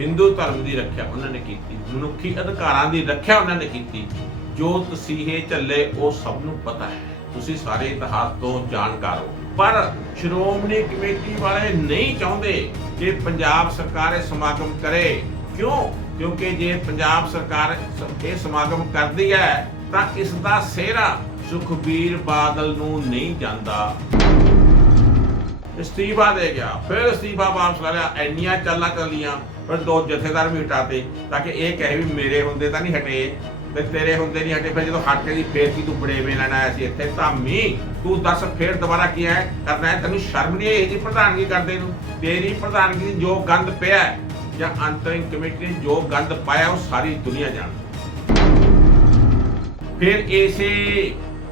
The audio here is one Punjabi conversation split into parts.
ਹਿੰਦੂ ਧਰਮ ਦੀ ਰੱਖਿਆ ਉਹਨਾਂ ਨੇ ਕੀਤੀ, ਮਨੁੱਖੀ ਅਧਿਕਾਰਾਂ ਦੀ ਰੱਖਿਆ ਉਹਨਾਂ ਨੇ ਕੀਤੀ। ਜੋ ਤਸੀਹੇ ਚੱਲੇ, ਉਹ ਸਭ ਨੂੰ ਪਤਾ ਹੈ। ਤੁਸੀਂ ਸਾਰੇ ਇਤਿਹਾਸ ਤੋਂ ਜਾਣਕਾਰ ਹੋ। ਪਰ ਸ਼੍ਰੋਮਣੀ ਕਮੇਟੀ ਵਾਲੇ ਨਹੀਂ ਚਾਹੁੰਦੇ ਕਿ ਪੰਜਾਬ ਸਰਕਾਰ ਇਹ ਸਮਾਗਮ ਕਰੇ। ਕਿਉਂ? ਕਿਉਂਕਿ ਜੇ ਪੰਜਾਬ ਸਰਕਾਰ ਇਹ ਸਮਾਗਮ ਕਰਦੀ ਹੈ, ਤਾਂ ਇਸ ਦਾ ਸਿਹਰਾ ਸੁਖਬੀਰ ਬਾਦਲ ਨੂੰ ਨਹੀਂ ਜਾਂਦਾ। ਅਸਤੀਫਾ ਦੇ ਗਿਆ। ਫਿਰ ਅਸਤੀਫਾ ਵਾਪਸ ਲੈ ਲਿਆ। ਇੰਨੀਆਂ ਚਾਲਾਂ ਚੱਲੀਆਂ। ਫਿਰ ਦੋ ਜਥੇਦਾਰ ਵੀ ਹਟਾਤੇ ਤਾਂ ਕਿ ਇਹ ਕਹੇ ਵੀ ਮੇਰੇ ਹੁੰਦੇ ਤਾਂ ਨਹੀਂ ਹਟੇ ਤੇ ਤੇਰੇ ਹੁੰਦੇ ਨਹੀਂ ਹਟੇ, ਫਿਰ ਜਦੋਂ ਹਟ ਗਈ ਫੇਰ ਕੀ ਤੂੰ ਬੜੇਵੇਂ ਲੈਣ ਆਇਆ ਸੀ ਇੱਥੇ? ਧਾਮੀ ਤੂੰ ਦੱਸ ਫੇਰ ਦੁਬਾਰਾ ਕੀ ਹੈ ਕਰਨਾ ਤੈਨੂੰ ਸ਼ਰਮ ਨਹੀਂ ਇਹ ਜੀ ਪ੍ਰਧਾਨਗੀ ਕਰਦੇ ਨੂੰ? ਤੇਰੀ ਪ੍ਰਧਾਨਗੀ ਦੀ ਜੋ ਗੰਦ ਪਿਆ ਜਾਂ ਅੰਤਰਿੰਗ ਕਮੇਟੀ ਨੇ ਜੋ ਗੰਦ ਪਾਇਆ, ਉਹ ਸਾਰੀ ਦੁਨੀਆ ਜਾਣਦੀ ਫਿਰ ਇਸੇ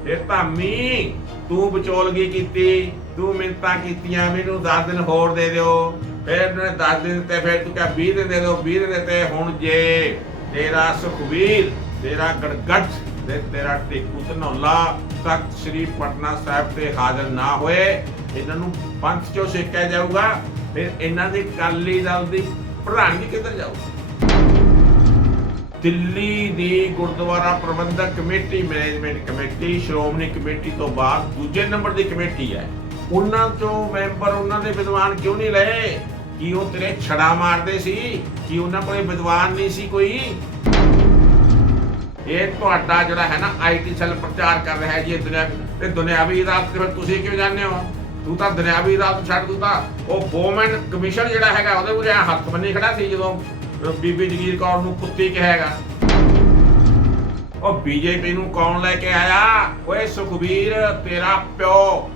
ਫਿਰ ਧਾਮੀ ਤੂੰ ਵਿਚੋਲਗੀ ਕੀਤੀ, ਤੂੰ ਮਿੰਤਾ ਕੀਤੀਆਂ, ਮੈਨੂੰ 10 ਦਿਨ ਹੋਰ ਦੇ ਦਿਓ। ਫਿਰ ਇਹਨਾਂ ਨੇ 10 ਦਿਨ ਦਿੱਤੇ, ਫਿਰ ਤੂੰ ਕਿਹਾ 20 ਦਿਨ ਦੇ ਦਿਓ 20 ਦਿਨ ਦਿੱਤੇ, ਹੁਣ ਜੇ ਤੇਰਾ ਸੁਖਵੀਰ ਤੇਰਾ ਗੜਗੜ ਤੇ ਤੇਰਾ ਟੇਕੂ ਧਨੌਲਾ ਤਖਤ ਸ੍ਰੀ ਪਟਨਾ ਸਾਹਿਬ ਤੇ ਹਾਜ਼ਰ ਨਾ ਹੋਏ, ਇਹਨਾਂ ਨੂੰ ਪੰਥ ਚੋਂ ਸਿੱਕਿਆ ਜਾਊਗਾ, ਫਿਰ ਇਹਨਾਂ ਦੀ ਕਾਲੀ ਦਲ ਦੀ ਪ੍ਰਧਾਨਗੀ ਕਿੱਧਰ ਜਾਊਗੀ? ਦਿੱਲੀ ਦੀ ਗੁਰਦੁਆਰਾ ਪ੍ਰਬੰਧਕ committee, management committee, Shiromani committee ਤੋਂ ਬਾਅਦ ਦੂਜੇ ਨੰਬਰ ਦੀ ਕਮੇਟੀ ਹੈ। ਉਹਨਾਂ ਚੋਂ ਮੈਂਬਰ ਉਹਨਾਂ ਦੇ ਵਿਦਵਾਨ ਕਿਉਂ ਨਹੀਂ ਲਏ? ਕੀ ਉਹ ਤੇਰੇ ਛੜਾ ਮਾਰਦੇ ਸੀ? ਕੀ ਉਹਨਾਂ ਕੋਲੇ ਵਿਦਵਾਨ ਨਹੀਂ ਸੀ ਕੋਈ? ਇਹ ਤੁਹਾਡਾ ਜਿਹੜਾ ਹੈ ਨਾ ਆਈਟੀ ਸੈੱਲ ਪ੍ਰਚਾਰ ਕਰ ਰਿਹਾ ਜੀ ਦੁਨੀਆ ਤੇ ਦੁਨਿਆਵੀ ਅਦਾਲਤ ਤੇ ਤੁਸੀਂ ਕਿਉਂ ਜਾਂਦੇ ਹੋ? ਤੂੰ ਤਾਂ ਦੁਨਿਆਵੀ ਅਦਾਲਤ ਛੱਡ, ਤੂੰ ਤਾਂ ਉਹ ਬੋਮਨ ਕਮਿਸ਼ਨ ਜਿਹੜਾ ਹੈਗਾ, ਉਹਦੇ ਉਰੇ ਹੱਥ ਬੰਨੀ ਖੜਾ ਸੀ ਜਦੋਂ ਬੀਬੀ ਜਗੀਰ ਕੌਰ ਨੂੰ ਕੁੱਤੀ ਕਿਹਾ ਹੈਗਾ। ਉਹ ਬੀਜੇਪੀ ਨੂੰ ਕੌਣ ਲੈ ਕੇ ਆਇਆ? ਓਏ ਸੁਖਬੀਰ, ਤੇਰਾ ਪਿਓ।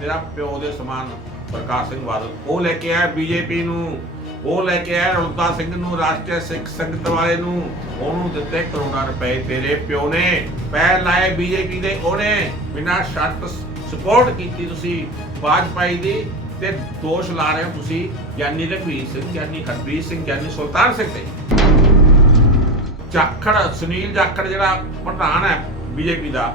ਤੇਰਾ ਪਿਓ ਦੇ ਸਮਾਨ ਪ੍ਰਕਾਸ਼ ਸਿੰਘ ਬਾਦਲ। ਉਹ ਲੈ ਕੇ ਆਇਆ ਬੀਜੇਪੀ ਨੂੰ। ਉਹ ਲੈ ਕੇ ਆਇਆ ਰੁਲਤਾ ਸਿੰਘ ਨੂੰ, ਰਾਸ਼ਟਰੀ ਸਿੱਖ ਸੰਗਤ ਵਾਲੇ ਨੂੰ। ਉਹਨੂੰ ਦਿੱਤੇ ਕਰੋੜਾਂ ਰੁਪਏ ਤੇਰੇ ਪਿਓ ਨੇ। ਪੈਰ ਲਾਏ ਬੀਜੇਪੀ ਦੇ ਉਹਨੇ। ਬਿਨਾਂ ਸ਼ਰਤ ਸਪੋਰਟ ਕੀਤੀ ਤੁਸੀਂ ਵਾਜਪਾਈ ਦੀ ਤੇ ਦੋਸ਼ ਲਾ ਰਹੇ ਹੋ ਤੁਸੀਂ ਗਿਆਨੀ ਰਘਵੀਰ ਸਿੰਘ ਗਿਆਨੀ ਹਰਬੀਰ ਸਿੰਘ ਗਿਆਨੀ ਸੁਲਤਾਨ ਸਿੰਘ ਤੇ। ਜਾਖੜ, ਸੁਨੀਲ ਜਾਖੜ ਜਿਹੜਾ ਪ੍ਰਧਾਨ ਹੈ ਬੀਜੇਪੀ ਦਾ,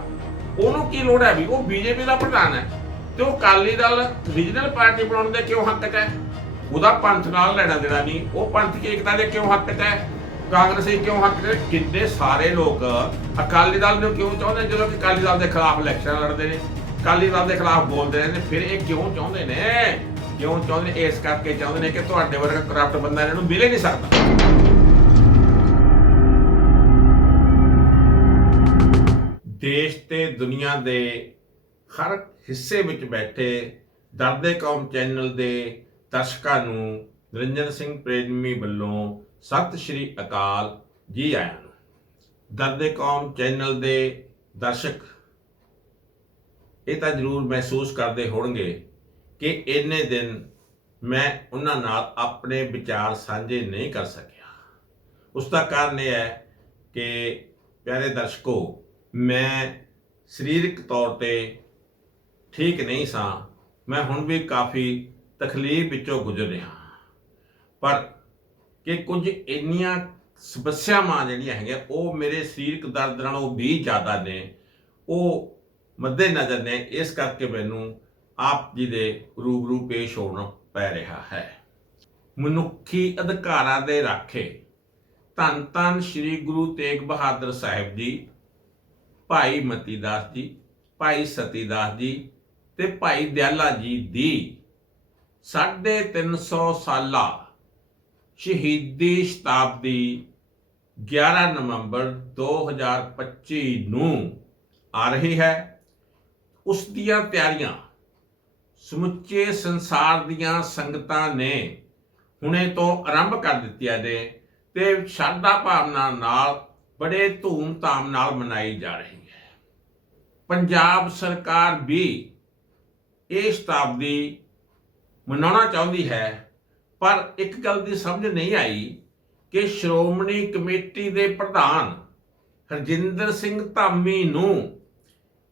ਉਹਨੂੰ ਕੀ ਲੋੜ ਹੈ ਵੀ? ਉਹ ਬੀਜੇਪੀ ਦਾ ਪ੍ਰਧਾਨ ਹੈ। ਤੇ ਉਹ ਕਾਲੀ ਦਲ ਰੀਜਨਲ ਪਾਰਟੀ ਬਣਾਉਣ ਦੇ ਕਿਉਂ ਹੱਕ 'ਚ ਹੈ? ਉਹਦਾ ਪੰਥ ਨਾਲ ਲੈਣਾ ਦੇਣਾ ਨਹੀਂ। ਉਹ ਪੰਥ ਏਕਤਾ ਦੇ ਕਿਉਂ ਹੱਕ 'ਚ ਹੈ? ਕਾਂਗਰਸੀ ਕਿਉਂ ਹੱਕ 'ਚ ਕਿੰਨੇ ਸਾਰੇ ਲੋਕ ਅਕਾਲੀ ਦਲ ਨੂੰ ਕਿਉਂ ਚਾਹੁੰਦੇ ਜਦੋਂ ਕਿ ਅਕਾਲੀ ਦਲ ਦੇ ਖਿਲਾਫ ਇਲੈਕਸ਼ਨ ਲੜਦੇ ਨੇ? ਅਕਾਲੀ ਦਲ ਦੇ ਖਿਲਾਫ ਬੋਲਦੇ ਨੇ। ਫਿਰ ਇਹ ਕਿਉਂ ਚਾਹੁੰਦੇ ਨੇ? ਕਿਉਂ ਚਾਹੁੰਦੇ ਨੇ? ਇਸ ਕਰਕੇ ਚਾਹੁੰਦੇ ਨੇ ਕਿ ਤੁਹਾਡੇ ਵਰਗਾ ਕਰਪਟ ਬੰਦਾ ਇਹਨਾਂ ਨੂੰ ਮਿਲੇ ਨਹੀਂ ਸਕਦਾ। ਦੇਸ਼ ਤੇ ਦੁਨੀਆ ਦੇ ਹਰ ਹਿੱਸੇ ਵਿੱਚ ਬੈਠੇ ਦਰਦੇ ਕੌਮ ਚੈਨਲ ਦੇ ਦਰਸ਼ਕਾਂ ਨੂੰ ਨਿਰੰਜਨ ਸਿੰਘ ਪ੍ਰੇਮੀ ਵੱਲੋਂ ਸਤਿ ਸ਼੍ਰੀ ਅਕਾਲ ਜੀ ਆਇਆਂ ਨੂੰ। ਦਰਦੇ ਕੌਮ ਚੈਨਲ ਦੇ ਦਰਸ਼ਕ, ਇਹ ਤਾਂ ਜ਼ਰੂਰ ਮਹਿਸੂਸ ਕਰਦੇ ਹੋਣਗੇ ਕਿ ਇੰਨੇ ਦਿਨ ਮੈਂ ਉਹਨਾਂ ਨਾਲ ਆਪਣੇ ਵਿਚਾਰ ਸਾਂਝੇ ਨਹੀਂ ਕਰ ਸਕਿਆ। ਉਸ ਦਾ ਕਾਰਨ ਇਹ ਹੈ ਕਿ ਪਿਆਰੇ ਦਰਸ਼ਕੋ, ਮੈਂ ਸਰੀਰਕ ਤੌਰ ਤੇ ਠੀਕ ਨਹੀਂ ਸਾਂ। ਮੈਂ ਹੁਣ ਵੀ ਕਾਫੀ ਤਕਲੀਫ ਵਿੱਚੋਂ ਗੁਜ਼ਰ ਰਿਹਾ ਪਰ ਕਿ ਕੁਝ ਇੰਨੀਆਂ ਸਮੱਸਿਆਵਾਂ ਜਿਹੜੀਆਂ ਹੈਗੀਆਂ, ਉਹ ਮੇਰੇ ਸਰੀਰਕ ਦਰਦ ਨਾਲੋਂ ਵੀ ਜ਼ਿਆਦਾ ਨੇ। ਉਹ ਮੱਦੇ ਨਜ਼ਰ ਨੇ, ਇਸ ਕਰਕੇ ਮੈਨੂੰ ਆਪ ਜੀ ਦੇ ਰੂਬਰੂ ਪੇਸ਼ ਹੋਣਾ ਪੈ ਰਿਹਾ ਹੈ। ਮਨੁੱਖੀ ਅਧਿਕਾਰਾਂ ਦੇ ਰਾਖੇ, ਧੰਨ ਧੰਨ ਸ੍ਰੀ ਗੁਰੂ ਤੇਗ ਬਹਾਦਰ ਸਾਹਿਬ ਜੀ, ਭਾਈ ਮਤੀਦਾਸ ਜੀ, ਭਾਈ ਸਤੀਦਾਸ ਜੀ ਤੇ ਭਾਈ ਦਿਆਲਾ ਜੀ ਦੀ 350 ਸਾਲਾ ਸ਼ਹੀਦੀ ਸ਼ਤਾਬਦੀ 11 ਨਵੰਬਰ 2025 ਨੂੰ ਆ ਰਹੀ ਹੈ। ਉਸ ਦੀਆਂ ਤਿਆਰੀਆਂ ਸਮੁੱਚੇ ਸੰਸਾਰ ਦੀਆਂ ਸੰਗਤਾਂ ਨੇ ਹੁਣੇ ਤੋਂ ਆਰੰਭ ਕਰ ਦਿੱਤੀਆਂ ਨੇ ਤੇ ਸ਼ਰਧਾ ਭਾਵਨਾ ਨਾਲ ਬੜੇ ਧੂਮ-ਧਾਮ ਨਾਲ ਮਨਾਈ ਜਾ ਰਹੀ ਹੈ। ਪੰਜਾਬ ਸਰਕਾਰ ਵੀ ਇਹ ਸ਼ਤਾਬਦੀ ਮਨਾਉਣਾ ਚਾਹੁੰਦੀ ਹੈ, ਪਰ ਇੱਕ ਗੱਲ ਦੀ ਸਮਝ ਨਹੀਂ ਆਈ ਕਿ ਸ਼੍ਰੋਮਣੀ ਕਮੇਟੀ ਦੇ ਪ੍ਰਧਾਨ ਹਰਜਿੰਦਰ ਸਿੰਘ ਧਾਮੀ ਨੂੰ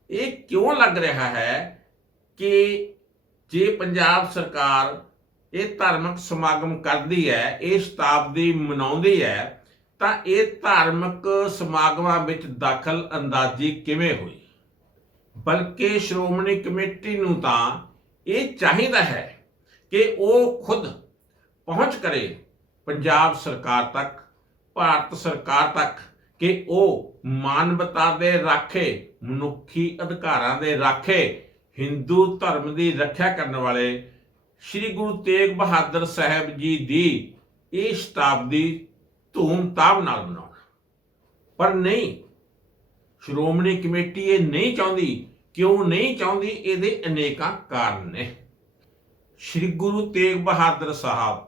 ਇਹ ਕਿਉਂ ਲੱਗ ਰਿਹਾ ਹੈ ਕਿ ਜੇ ਪੰਜਾਬ ਸਰਕਾਰ ਇਹ ਧਾਰਮਿਕ ਸਮਾਗਮ ਕਰਦੀ ਹੈ, ਇਹ ਸ਼ਤਾਬਦੀ ਮਨਾਉਂਦੀ ਹੈ, ਤਾਂ ਇਹ ਧਾਰਮਿਕ ਸਮਾਗਮਾਂ ਵਿੱਚ ਦਾਖਲ ਅੰਦਾਜ਼ੀ ਕਿਵੇਂ ਹੋਈ? ਬਲਕਿ ਸ਼੍ਰੋਮਣੀ ਕਮੇਟੀ ਨੂੰ ਤਾਂ ਇਹ ਚਾਹੀਦਾ ਹੈ ਕਿ ਉਹ ਖੁਦ ਪਹੁੰਚ ਕਰੇ ਪੰਜਾਬ ਸਰਕਾਰ ਤੱਕ, ਭਾਰਤ ਸਰਕਾਰ ਤੱਕ ਕਿ ਉਹ ਮਾਨਵਤਾ ਦੇ ਰਾਖੇ, ਮਨੁੱਖੀ ਅਧਿਕਾਰਾਂ ਦੇ ਰਾਖੇ, ਹਿੰਦੂ ਧਰਮ ਦੀ ਰੱਖਿਆ ਕਰਨ ਵਾਲੇ ਸ੍ਰੀ ਗੁਰੂ ਤੇਗ ਬਹਾਦਰ ਸਾਹਿਬ ਜੀ ਦੀ ਇਹ ਸ਼ਤਾਬਦੀ ਧੂਮ-ਧਾਮ ਨਾਲ ਮਨਾਉਣ। ਪਰ ਨਹੀਂ ਸ਼੍ਰੋਮਣੀ ਕਮੇਟੀ ਇਹ ਨਹੀਂ ਚਾਹੁੰਦੀ, ਕਿਉਂ ਨਹੀਂ ਚਾਹੁੰਦੀ? ਇਹਦੇ ਅਨੇਕਾਂ ਕਾਰਨ ਨੇ। ਸ੍ਰੀ ਗੁਰੂ ਤੇਗ ਬਹਾਦਰ ਸਾਹਿਬ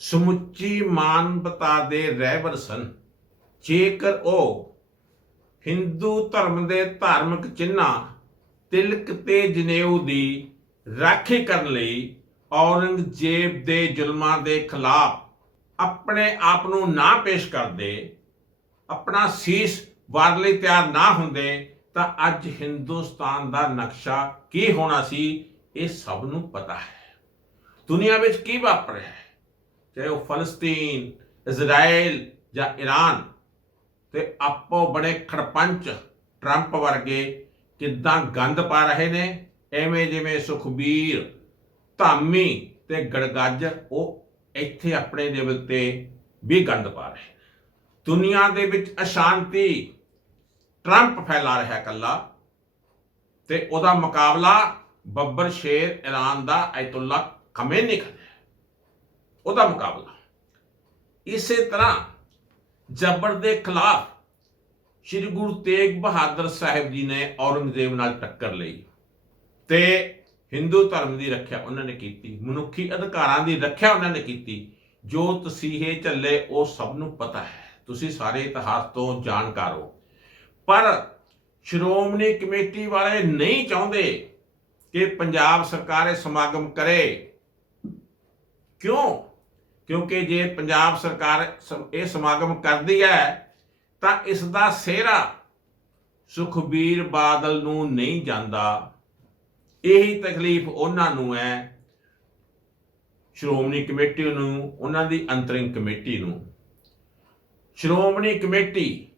ਸਮੁੱਚੀ ਮਾਨਵਤਾ ਦੇ ਰਹਿਬਰ ਸਨ। ਜੇਕਰ ਉਹ ਹਿੰਦੂ ਧਰਮ ਦੇ ਧਾਰਮਿਕ ਚਿੰਨ੍ਹਾਂ ਤਿਲਕ ਤੇ ਜਨੇਊ ਦੀ ਰਾਖੀ ਕਰਨ ਲਈ ਔਰੰਗਜ਼ੇਬ ਦੇ ਜ਼ੁਲਮਾਂ ਦੇ ਖਿਲਾਫ ਆਪਣੇ ਆਪ ਨੂੰ ਨਾ ਪੇਸ਼ ਕਰਦੇ, ਆਪਣਾ ਸੀਸ ਵਾਰ ਲਈ ਤਿਆਰ ਨਾ ਹੁੰਦੇ, ਤਾਂ ਅੱਜ ਹਿੰਦੁਸਤਾਨ ਦਾ ਨਕਸ਼ਾ ਕੀ ਹੋਣਾ ਸੀ, ਇਹ ਸਭ ਨੂੰ ਪਤਾ ਹੈ। ਦੁਨੀਆ ਵਿੱਚ ਕੀ ਵਾਪਰ ਰਿਹਾ ਹੈ? ਚਾਹੇ ਉਹ ਫਲਸਤੀਨ ਇਜ਼ਰਾਈਲ ਜਾਂ ਈਰਾਨ ਤੇ ਆਪੋ ਬੜੇ ਖੜਪੰਚ ਟਰੰਪ ਵਰਗੇ ਕਿੱਦਾਂ ਗੰਦ ਪਾ ਰਹੇ ਨੇ, ਐਵੇਂ ਜਿਵੇਂ ਸੁਖਬੀਰ, ਧਾਮੀ ਤੇ ਗੜਗੱਜ ਉਹ ਇੱਥੇ ਆਪਣੇ ਲੈਵਲ ਤੇ ਵੀ ਗੰਦ ਪਾ ਰਹੇ ਦੁਨੀਆ ਦੇ ਵਿੱਚ ਅਸ਼ਾਂਤੀ ਟਰੰਪ ਫੈਲਾ ਰਿਹਾ ਕੱਲਾ ਤੇ ਉਹਦਾ ਮੁਕਾਬਲਾ ਬੱਬਰ ਸ਼ੇਰ ਈਰਾਨ ਦਾ ਅਇਤੁੱਲਾ ਖਮੇਨੀ ਕਰ ਰਿਹਾ ਉਹਦਾ ਮੁਕਾਬਲਾ। ਇਸੇ ਤਰ੍ਹਾਂ ਜਬਰ ਦੇ ਖਿਲਾਫ ਸ੍ਰੀ ਗੁਰੂ ਤੇਗ ਬਹਾਦਰ ਸਾਹਿਬ ਜੀ ਨੇ ਔਰੰਗਜ਼ੇਬ ਨਾਲ ਟੱਕਰ ਲਈ ਤੇ ਹਿੰਦੂ ਧਰਮ ਦੀ ਰੱਖਿਆ ਉਹਨਾਂ ਨੇ ਕੀਤੀ, ਮਨੁੱਖੀ ਅਧਿਕਾਰਾਂ ਦੀ ਰੱਖਿਆ ਉਹਨਾਂ ਨੇ ਕੀਤੀ। ਜੋ ਤਸੀਹੇ ਚੱਲੇ ਉਹ ਸਭ ਨੂੰ ਪਤਾ ਹੈ। ਤੁਸੀਂ ਸਾਰੇ ਇਤਿਹਾਸ ਤੋਂ ਜਾਣਕਾਰ ਹੋ। ਪਰ ਸ਼੍ਰੋਮਣੀ ਕਮੇਟੀ ਵਾਲੇ ਨਹੀਂ ਚਾਹੁੰਦੇ ਕਿ ਪੰਜਾਬ ਸਰਕਾਰ ਇਹ ਸਮਾਗਮ ਕਰੇ। ਕਿਉਂ? ਕਿਉਂਕਿ ਜੇ ਪੰਜਾਬ ਸਰਕਾਰ ਸਮ- ਇਹ ਸਮਾਗਮ ਕਰਦੀ ਹੈ, ਤਾਂ ਇਸ ਦਾ ਸਿਹਰਾ ਸੁਖਬੀਰ ਬਾਦਲ ਨੂੰ ਨਹੀਂ ਜਾਂਦਾ। ਇਹੀ ਤਕਲੀਫ ਉਹਨਾਂ ਨੂੰ ਹੈ, ਸ਼੍ਰੋਮਣੀ ਕਮੇਟੀ ਨੂੰ, ਉਹਨਾਂ ਦੀ ਅੰਤਰਿੰਗ ਕਮੇਟੀ ਨੂੰ। ਸ਼੍ਰੋਮਣੀ ਕਮੇਟੀ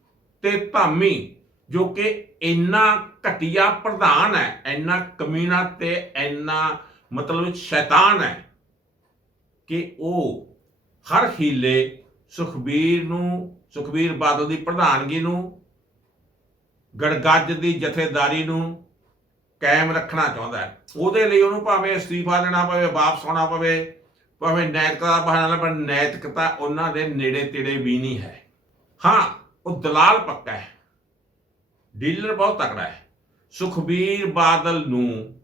ਤੇ ਧਾਮੀ ਜੋ ਕਿ ਇੰਨਾ ਘਟੀਆ ਪ੍ਰਧਾਨ ਹੈ, ਇੰਨਾ ਕਮੀਨਾ ਤੇ ਇੰਨਾ ਮਤਲਬ ਸ਼ੈਤਾਨ ਹੈ ਕਿ ਉਹ ਹਰ ਹੀਲੇ ਸੁਖਬੀਰ ਨੂੰ, ਸੁਖਬੀਰ ਬਾਦਲ ਦੀ ਪ੍ਰਧਾਨਗੀ ਨੂੰ ਗੜਗੱਜ ਦੀ ਜਥੇਦਾਰੀ ਨੂੰ ਕਾਇਮ ਰੱਖਣਾ ਚਾਹੁੰਦਾ ਹੈ। ਉਹਦੇ ਲਈ ਉਹਨੂੰ ਭਾਵੇਂ ਅਸਤੀਫਾ ਦੇਣਾ ਪਵੇ, ਵਾਪਸ ਆਉਣਾ ਪਵੇ, ਭਾਵੇਂ ਨੈਤਿਕਤਾ ਦਾ ਬਹਾਨਾ ਲਾ ਨੈਤਿਕਤਾ ਉਹਨਾਂ ਦੇ ਨੇੜੇ ਤੇੜੇ ਵੀ ਨਹੀਂ ਹੈ। ਹਾਂ, ਉਹ ਦਲਾਲ ਪੱਕਾ ਹੈ। ਡੀਲਰ ਬਹੁਤ ਤਕੜਾ ਹੈ। ਸੁਖਬੀਰ ਬਾਦਲ ਨੂੰ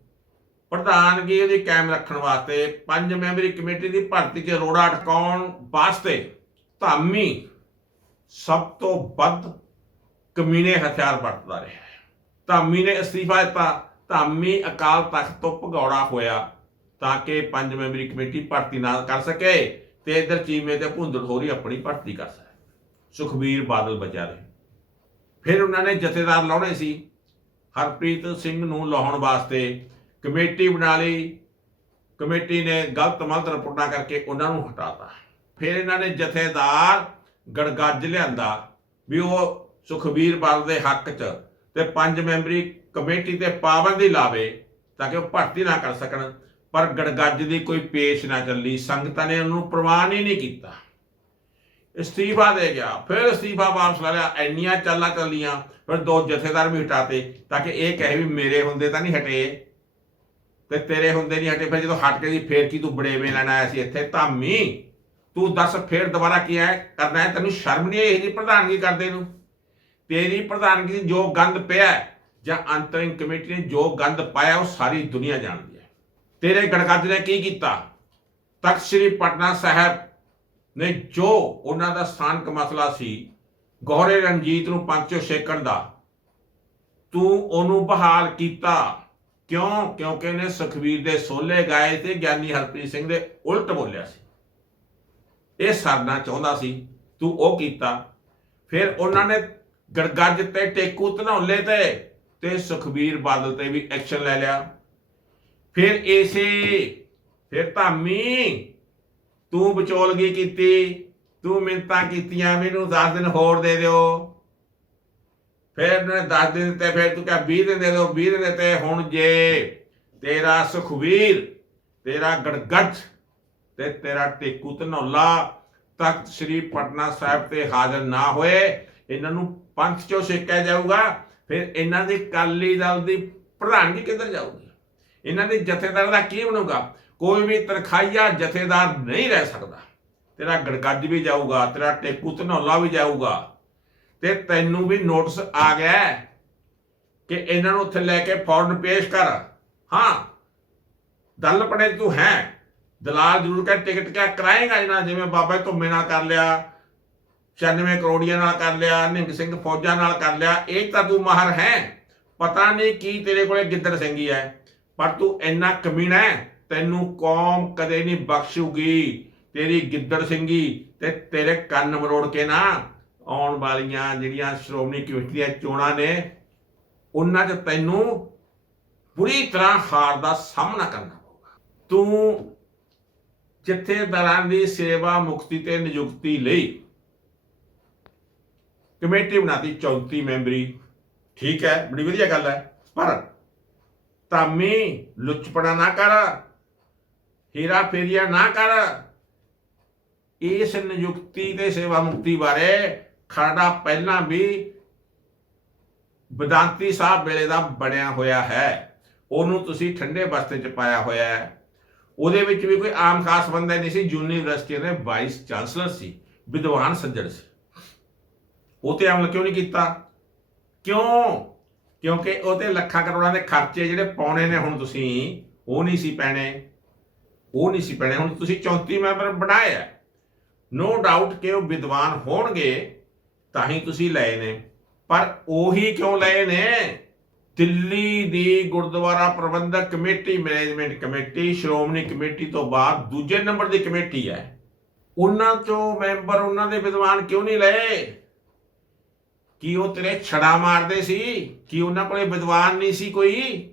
ਪ੍ਰਧਾਨਗੀ ਉਹਦੀ ਕਾਇਮ ਰੱਖਣ ਵਾਸਤੇ ਪੰਜ ਮੈਂਬਰੀ ਕਮੇਟੀ ਦੀ ਭਰਤੀ 'ਚ ਰੋੜਾ ਅਟਕਾਉਣ ਵਾਸਤੇ ਧਾਮੀ ਸਭ ਤੋਂ ਵੱਧ ਕਮੀਨੇ ਹਥਿਆਰ ਵਰਤਦਾ ਰਿਹਾ ਧਾਮੀ ਨੇ ਅਸਤੀਫਾ ਦਿੱਤਾ। ਧਾਮੀ ਅਕਾਲ ਤਖਤ ਤੋਂ ਭਗੌੜਾ ਹੋਇਆ ਤਾਂ ਕਿ ਪੰਜ ਮੈਂਬਰੀ ਕਮੇਟੀ ਭਰਤੀ ਨਾ ਕਰ ਸਕੇ ਤੇ ਇਧਰ ਚੀਮੇ ਤੇ ਭੁੰਦੜ ਹੋਰੀ ਆਪਣੀ ਭਰਤੀ ਕਰ ਸਕੇ। ਸੁਖਬੀਰ ਬਾਦਲ ਬਚਾ ਰਹੇ। ਫਿਰ ਉਹਨਾਂ ਨੇ ਜਥੇਦਾਰ ਲਾਉਣੇ ਸੀ, ਹਰਪ੍ਰੀਤ ਸਿੰਘ ਨੂੰ ਲਾਉਣ ਵਾਸਤੇ ਕਮੇਟੀ ਬਣਾ ਲਈ। ਕਮੇਟੀ ਨੇ ਗਲਤ ਮਲਤ ਰਿਪੋਰਟਾਂ ਕਰਕੇ ਉਹਨਾਂ ਨੂੰ ਹਟਾਤਾ। ਫਿਰ ਇਹਨਾਂ ਨੇ ਜਥੇਦਾਰ ਗੜਗੱਜ ਲਿਆਂਦਾ ਵੀ ਉਹ ਸੁਖਬੀਰ ਬਾਦਲ ਦੇ ਹੱਕ 'ਚ ਤੇ ਪੰਜ ਮੈਂਬਰੀ ਕਮੇਟੀ ਤੇ ਪਾਬੰਦੀ ਲਾਵੇ ਤਾਂ ਕਿ ਉਹ ਭਰਤੀ ਨਾ ਕਰ ਸਕਣ। ਪਰ ਗੜਗੱਜ ਦੀ ਕੋਈ ਪੇਸ਼ ਨਾ ਚੱਲੀ, ਸੰਗਤਾਂ ਨੇ ਉਹਨੂੰ ਪ੍ਰਵਾਨ ਹੀ ਨਹੀਂ ਕੀਤਾ। ਅਸਤੀਫਾ ਦੇ ਗਿਆ। ਫਿਰ ਅਸਤੀਫਾ ਵਾਪਸ ਲੈ ਲਿਆ। ਇੰਨੀਆਂ ਚਾਲਾਂ ਚੱਲੀਆਂ। ਫਿਰ ਦੋ ਜਥੇਦਾਰ ਵੀ ਹਟਾਤੇ ਤਾਂ ਕਿ ਇਹ ਕਹੇ ਵੀ ਮੇਰੇ ਹੁੰਦੇ ਤਾਂ ਨਹੀਂ ਹਟੇ। ਤੇ ਤੇਰੇ ਹੁੰਦੇ ਨਹੀਂ ਹਟੇ। ਫਿਰ ਜਦੋਂ ਹਟ ਕੇ ਦੀ ਫੇਰ ਕੀ ਤੂੰ ਬੜੇਵੇਂ ਲੈਣ ਆਇਆ ਸੀ ਇੱਥੇ? ਧਾਮੀ। ਤੂੰ ਦੱਸ, ਫੇਰ ਦੁਬਾਰਾ ਕੀ ਹੈ ਕਰਨਾ ਹੈ? ਤੈਨੂੰ ਸ਼ਰਮ ਨਹੀਂ ਇਹ ਜੀ ਪ੍ਰਧਾਨਗੀ ਕਰਦੇ ਨੂੰ? ਤੇਰੀ ਪ੍ਰਧਾਨਗੀ 'ਚ ਜੋ ਗੰਦ ਪਿਆ ਜਾਂ ਅੰਤਰਿੰਗ ਕਮੇਟੀ ਨੇ ਜੋ ਗੰਦ ਪਾਇਆ, ਉਹ ਸਾਰੀ ਦੁਨੀਆ ਜਾਣਦੀ ਹੈ। ਤੇਰੇ ਗੜਗੱਜ ਨੇ ਕੀ ਕੀਤਾ? ਤਖਤ ਸ੍ਰੀ ਪਟਨਾ ਸਾਹਿਬ ਨੇ ਜੋ ਉਹਨਾਂ ਦਾ ਸਥਾਨਕ ਮਸਲਾ ਸੀ, ਗੋਹਰੇ ਰਣਜੀਤ ਨੂੰ ਪੰਚੋ ਛੇਕਣ ਦਾ, ਤੂੰ ਉਹਨੂੰ ਬਹਾਲ ਕੀਤਾ। ਕਿਉਂ? ਕਿਉਂਕਿ ਇਹਨੇ ਸੁਖਵੀਰ ਦੇ ਸੋਲੇ ਗਾਏ ਤੇ ਗਿਆਨੀ ਹਰਪ੍ਰੀਤ ਸਿੰਘ ਦੇ ਉਲਟ ਬੋਲਿਆ ਸੀ। ਇਹ ਸਰਨਾ ਚਾਹੁੰਦਾ ਸੀ, ਤੂੰ ਉਹ ਕੀਤਾ। ਫਿਰ ਉਹਨਾਂ ਨੇ ਗੜਗੱਜ ਤੇ ਟੇਕੂ ਧਨੌਲੇ ਤੇ ਤੇ ਸੁਖਬੀਰ ਬਾਦਲ ਤੇ ਵੀ ਐਕਸ਼ਨ ਲੈ ਲਿਆ। ਫਿਰ ਇਸੇ ਫਿਰ ਧਾਮੀ ਤੂੰ ਵਿਚੋਲਗੀ ਕੀਤੀ, ਤੂੰ ਮਿੰਤਾਂ ਕੀਤੀਆਂ, ਮੈਨੂੰ 10 ਦਿਨ ਹੋਰ ਦੇ ਦਿਓ। ਫਿਰ ਉਹਨੇ 10 ਦਿਨ ਦਿੱਤੇ, ਫਿਰ ਤੂੰ ਕਿਹਾ 20 ਦਿਨ ਦੇ ਦਿਓ 20 ਦਿਨ ਦਿੱਤੇ, ਹੁਣ ਜੇ ਤੇਰਾ ਸੁਖਵੀਰ ਤੇਰਾ ਗੜਗੱਜ ਤੇ ਤੇਰਾ ਟੇਕੂ ਧਨੌਲਾ ਤਖਤ ਸ੍ਰੀ ਪਟਨਾ ਸਾਹਿਬ ਤੇ ਹਾਜ਼ਰ ਨਾ ਹੋਏ, ਇਹਨਾਂ ਨੂੰ ਪੰਥ ਚੋਂ ਛੇਕਿਆ ਜਾਊਗਾ, ਫਿਰ ਇਹਨਾਂ ਦੀ ਕਾਲੀ ਦਲ ਦੀ ਪ੍ਰਧਾਨਗੀ ਕਿੱਧਰ ਜਾਊਗੀ? ਇਹਨਾਂ ਦੇ ਜਥੇਦਾਰ ਦਾ ਕੀ ਬਣੂਗਾ? ਕੋਈ ਵੀ ਤਰਖਾਈਆ ਜਥੇਦਾਰ ਨਹੀਂ ਰਹਿ ਸਕਦਾ। ਤੇਰਾ ਗੜਗੱਜ ਵੀ ਜਾਊਗਾ, ਤੇਰਾ ਟੇਕੂ ਧਨੌਲਾ ਵੀ ਜਾਊਗਾ। ਤੇ ਤੈਨੂੰ ਵੀ ਨੋਟਿਸ ਆ ਗਿਆ ਕਿ ਇਹਨਾਂ ਨੂੰ ਉੱਥੇ ਲੈ ਕੇ ਫੌਰਨ ਪੇਸ਼ ਕਰ। ਹਾਂ, ਦਲ ਪੜੇ ਤੂੰ ਹੈ। ਦਲਾਲ ਜ਼ਰੂਰ ਕਰ ਟਿਕਟ ਕਿਆ ਕਰਾਏਗਾ ਇਹਨਾਂ ਜਿਵੇਂ ਬਾਬਾ ਧੁੰਮੇ ਨਾਲ ਕਰ ਲਿਆ 96 ਕਰੋੜੀਆਂ ਨਾਲ ਕਰ ਲਿਆ ਨਿੰਗ ਸਿੰਘ ਫੌਜਾਂ ਨਾਲ ਕਰ ਲਿਆ, ਇਹ ਤਾਂ ਤੂੰ ਮਾਹਰ ਹੈ। ਪਤਾ ਨਹੀਂ ਕੀ ਤੇਰੇ ਕੋਲੇ ਗਿੱਦੜ ਸਿੰਘੀ ਹੈ, ਪਰ ਤੂੰ ਇੰਨਾ ਕਮੀਨਾ ਹੈ ਤੈਨੂੰ ਕੌਮ ਕਦੇ ਨਹੀਂ ਬਖਸ਼ੂਗੀ। ਤੇਰੀ ਗਿੱਦੜ ਸਿੰਘੀ ਤੇ ਤੇਰੇ ਕੰਨ ਮਰੋੜ ਕੇ ਨਾ ਆਉਣ ਵਾਲੀਆਂ ਜਿਹੜੀਆਂ ਸ਼੍ਰੋਮਣੀ ਕਮੇਟੀ ਦੀਆਂ ਚੋਣਾਂ ਨੇ, ਉਹਨਾਂ 'ਚ ਤੈਨੂੰ ਬੁਰੀ ਤਰ੍ਹਾਂ ਹਾਰ ਦਾ ਸਾਹਮਣਾ ਕਰਨਾ ਪਊਗਾ। ਤੂੰ ਜਥੇਦਾਰਾਂ ਦੀ ਸੇਵਾ ਮੁਕਤੀ ਤੇ ਨਿਯੁਕਤੀ ਲਈ ਕਮੇਟੀ ਬਣਾਤੀ 34 ਮੈਂਬਰੀ। ਠੀਕ ਹੈ, ਬੜੀ ਵਧੀਆ ਗੱਲ ਹੈ, ਪਰ ਤਾਮੀ ਲੁੱਚਪਣਾ ਨਾ ਕਰ। ਹੀਰਾ ਫੇਰੀਆ ਨਾ ਕਰ। ਇਸ ਨਿਯੁਕਤੀ ਤੇ ਸੇਵਾ ਮੁਕਤੀ ਬਾਰੇ ਖਰੜਾ ਪਹਿਲਾਂ ਵੀ ਵਿਦਾਂਤੀ ਸਾਹਿਬ ਵੇਲੇ ਦਾ ਬਣਿਆ ਹੋਇਆ ਹੈ। ਉਹਨੂੰ ਤੁਸੀਂ ਠੰਡੇ ਬਸਤੇ ਚ ਪਾਇਆ ਹੋਇਆ ਹੈ। ਉਹਦੇ ਵਿੱਚ ਵੀ ਕੋਈ ਆਮ ਖਾਸ ਬੰਦਾ ਨਹੀਂ ਸੀ। ਯੂਨੀਵਰਸਿਟੀ ਦੇ ਵਾਈਸ ਚਾਂਸਲਰ ਸੀ, ਵਿਦਵਾਨ ਸੱਜਣ ਸੀ। ਉਹ ਤੇ ਅਮਲ ਕਿਉਂ ਨਹੀਂ ਕੀਤਾ? ਕਿਉਂ? ਕਿਉਂਕਿ ਉਹਦੇ ਲੱਖਾਂ ਕਰੋੜਾਂ ਦੇ ਖਰਚੇ ਜਿਹੜੇ ਪਾਉਣੇ ਨੇ ਹੁਣ ਤੁਸੀਂ, ਉਹ ਨਹੀਂ ਸੀ ਪੈਣੇ। ਉਹ ਨਹੀਂ ਸੀ ਪੈਣੇ ਹੁਣ ਤੁਸੀਂ 34 ਮੈਂਬਰ ਬਣਾਇਆ ਨੋ ਡਾਊਟ ਕਿ ਉਹ ਵਿਦਵਾਨ ਹੋਣਗੇ, ਤਾਂ ਹੀ ਤੁਸੀਂ ਲਏ ਨੇ। ਪਰ ਉਹੀ ਕਿਉਂ ਲਏ ਨੇ? ਦਿੱਲੀ ਦੀ ਗੁਰਦੁਆਰਾ ਪ੍ਰਬੰਧਕ committee management committee, Shiromani committee ਤੋਂ ਬਾਅਦ ਦੂਜੇ ਨੰਬਰ ਦੀ ਕਮੇਟੀ ਹੈ। ਉਹਨਾਂ ਚੋਂ ਮੈਂਬਰ, ਉਹਨਾਂ ਦੇ ਵਿਦਵਾਨ ਕਿਉਂ ਨਹੀਂ ਲਏ? ਕੀ ਉਹ ਤੇਰੇ ਛੜਾ ਮਾਰਦੇ ਸੀ? ਕੀ ਉਹਨਾਂ ਕੋਲੇ ਵਿਦਵਾਨ ਨਹੀਂ ਸੀ ਕੋਈ?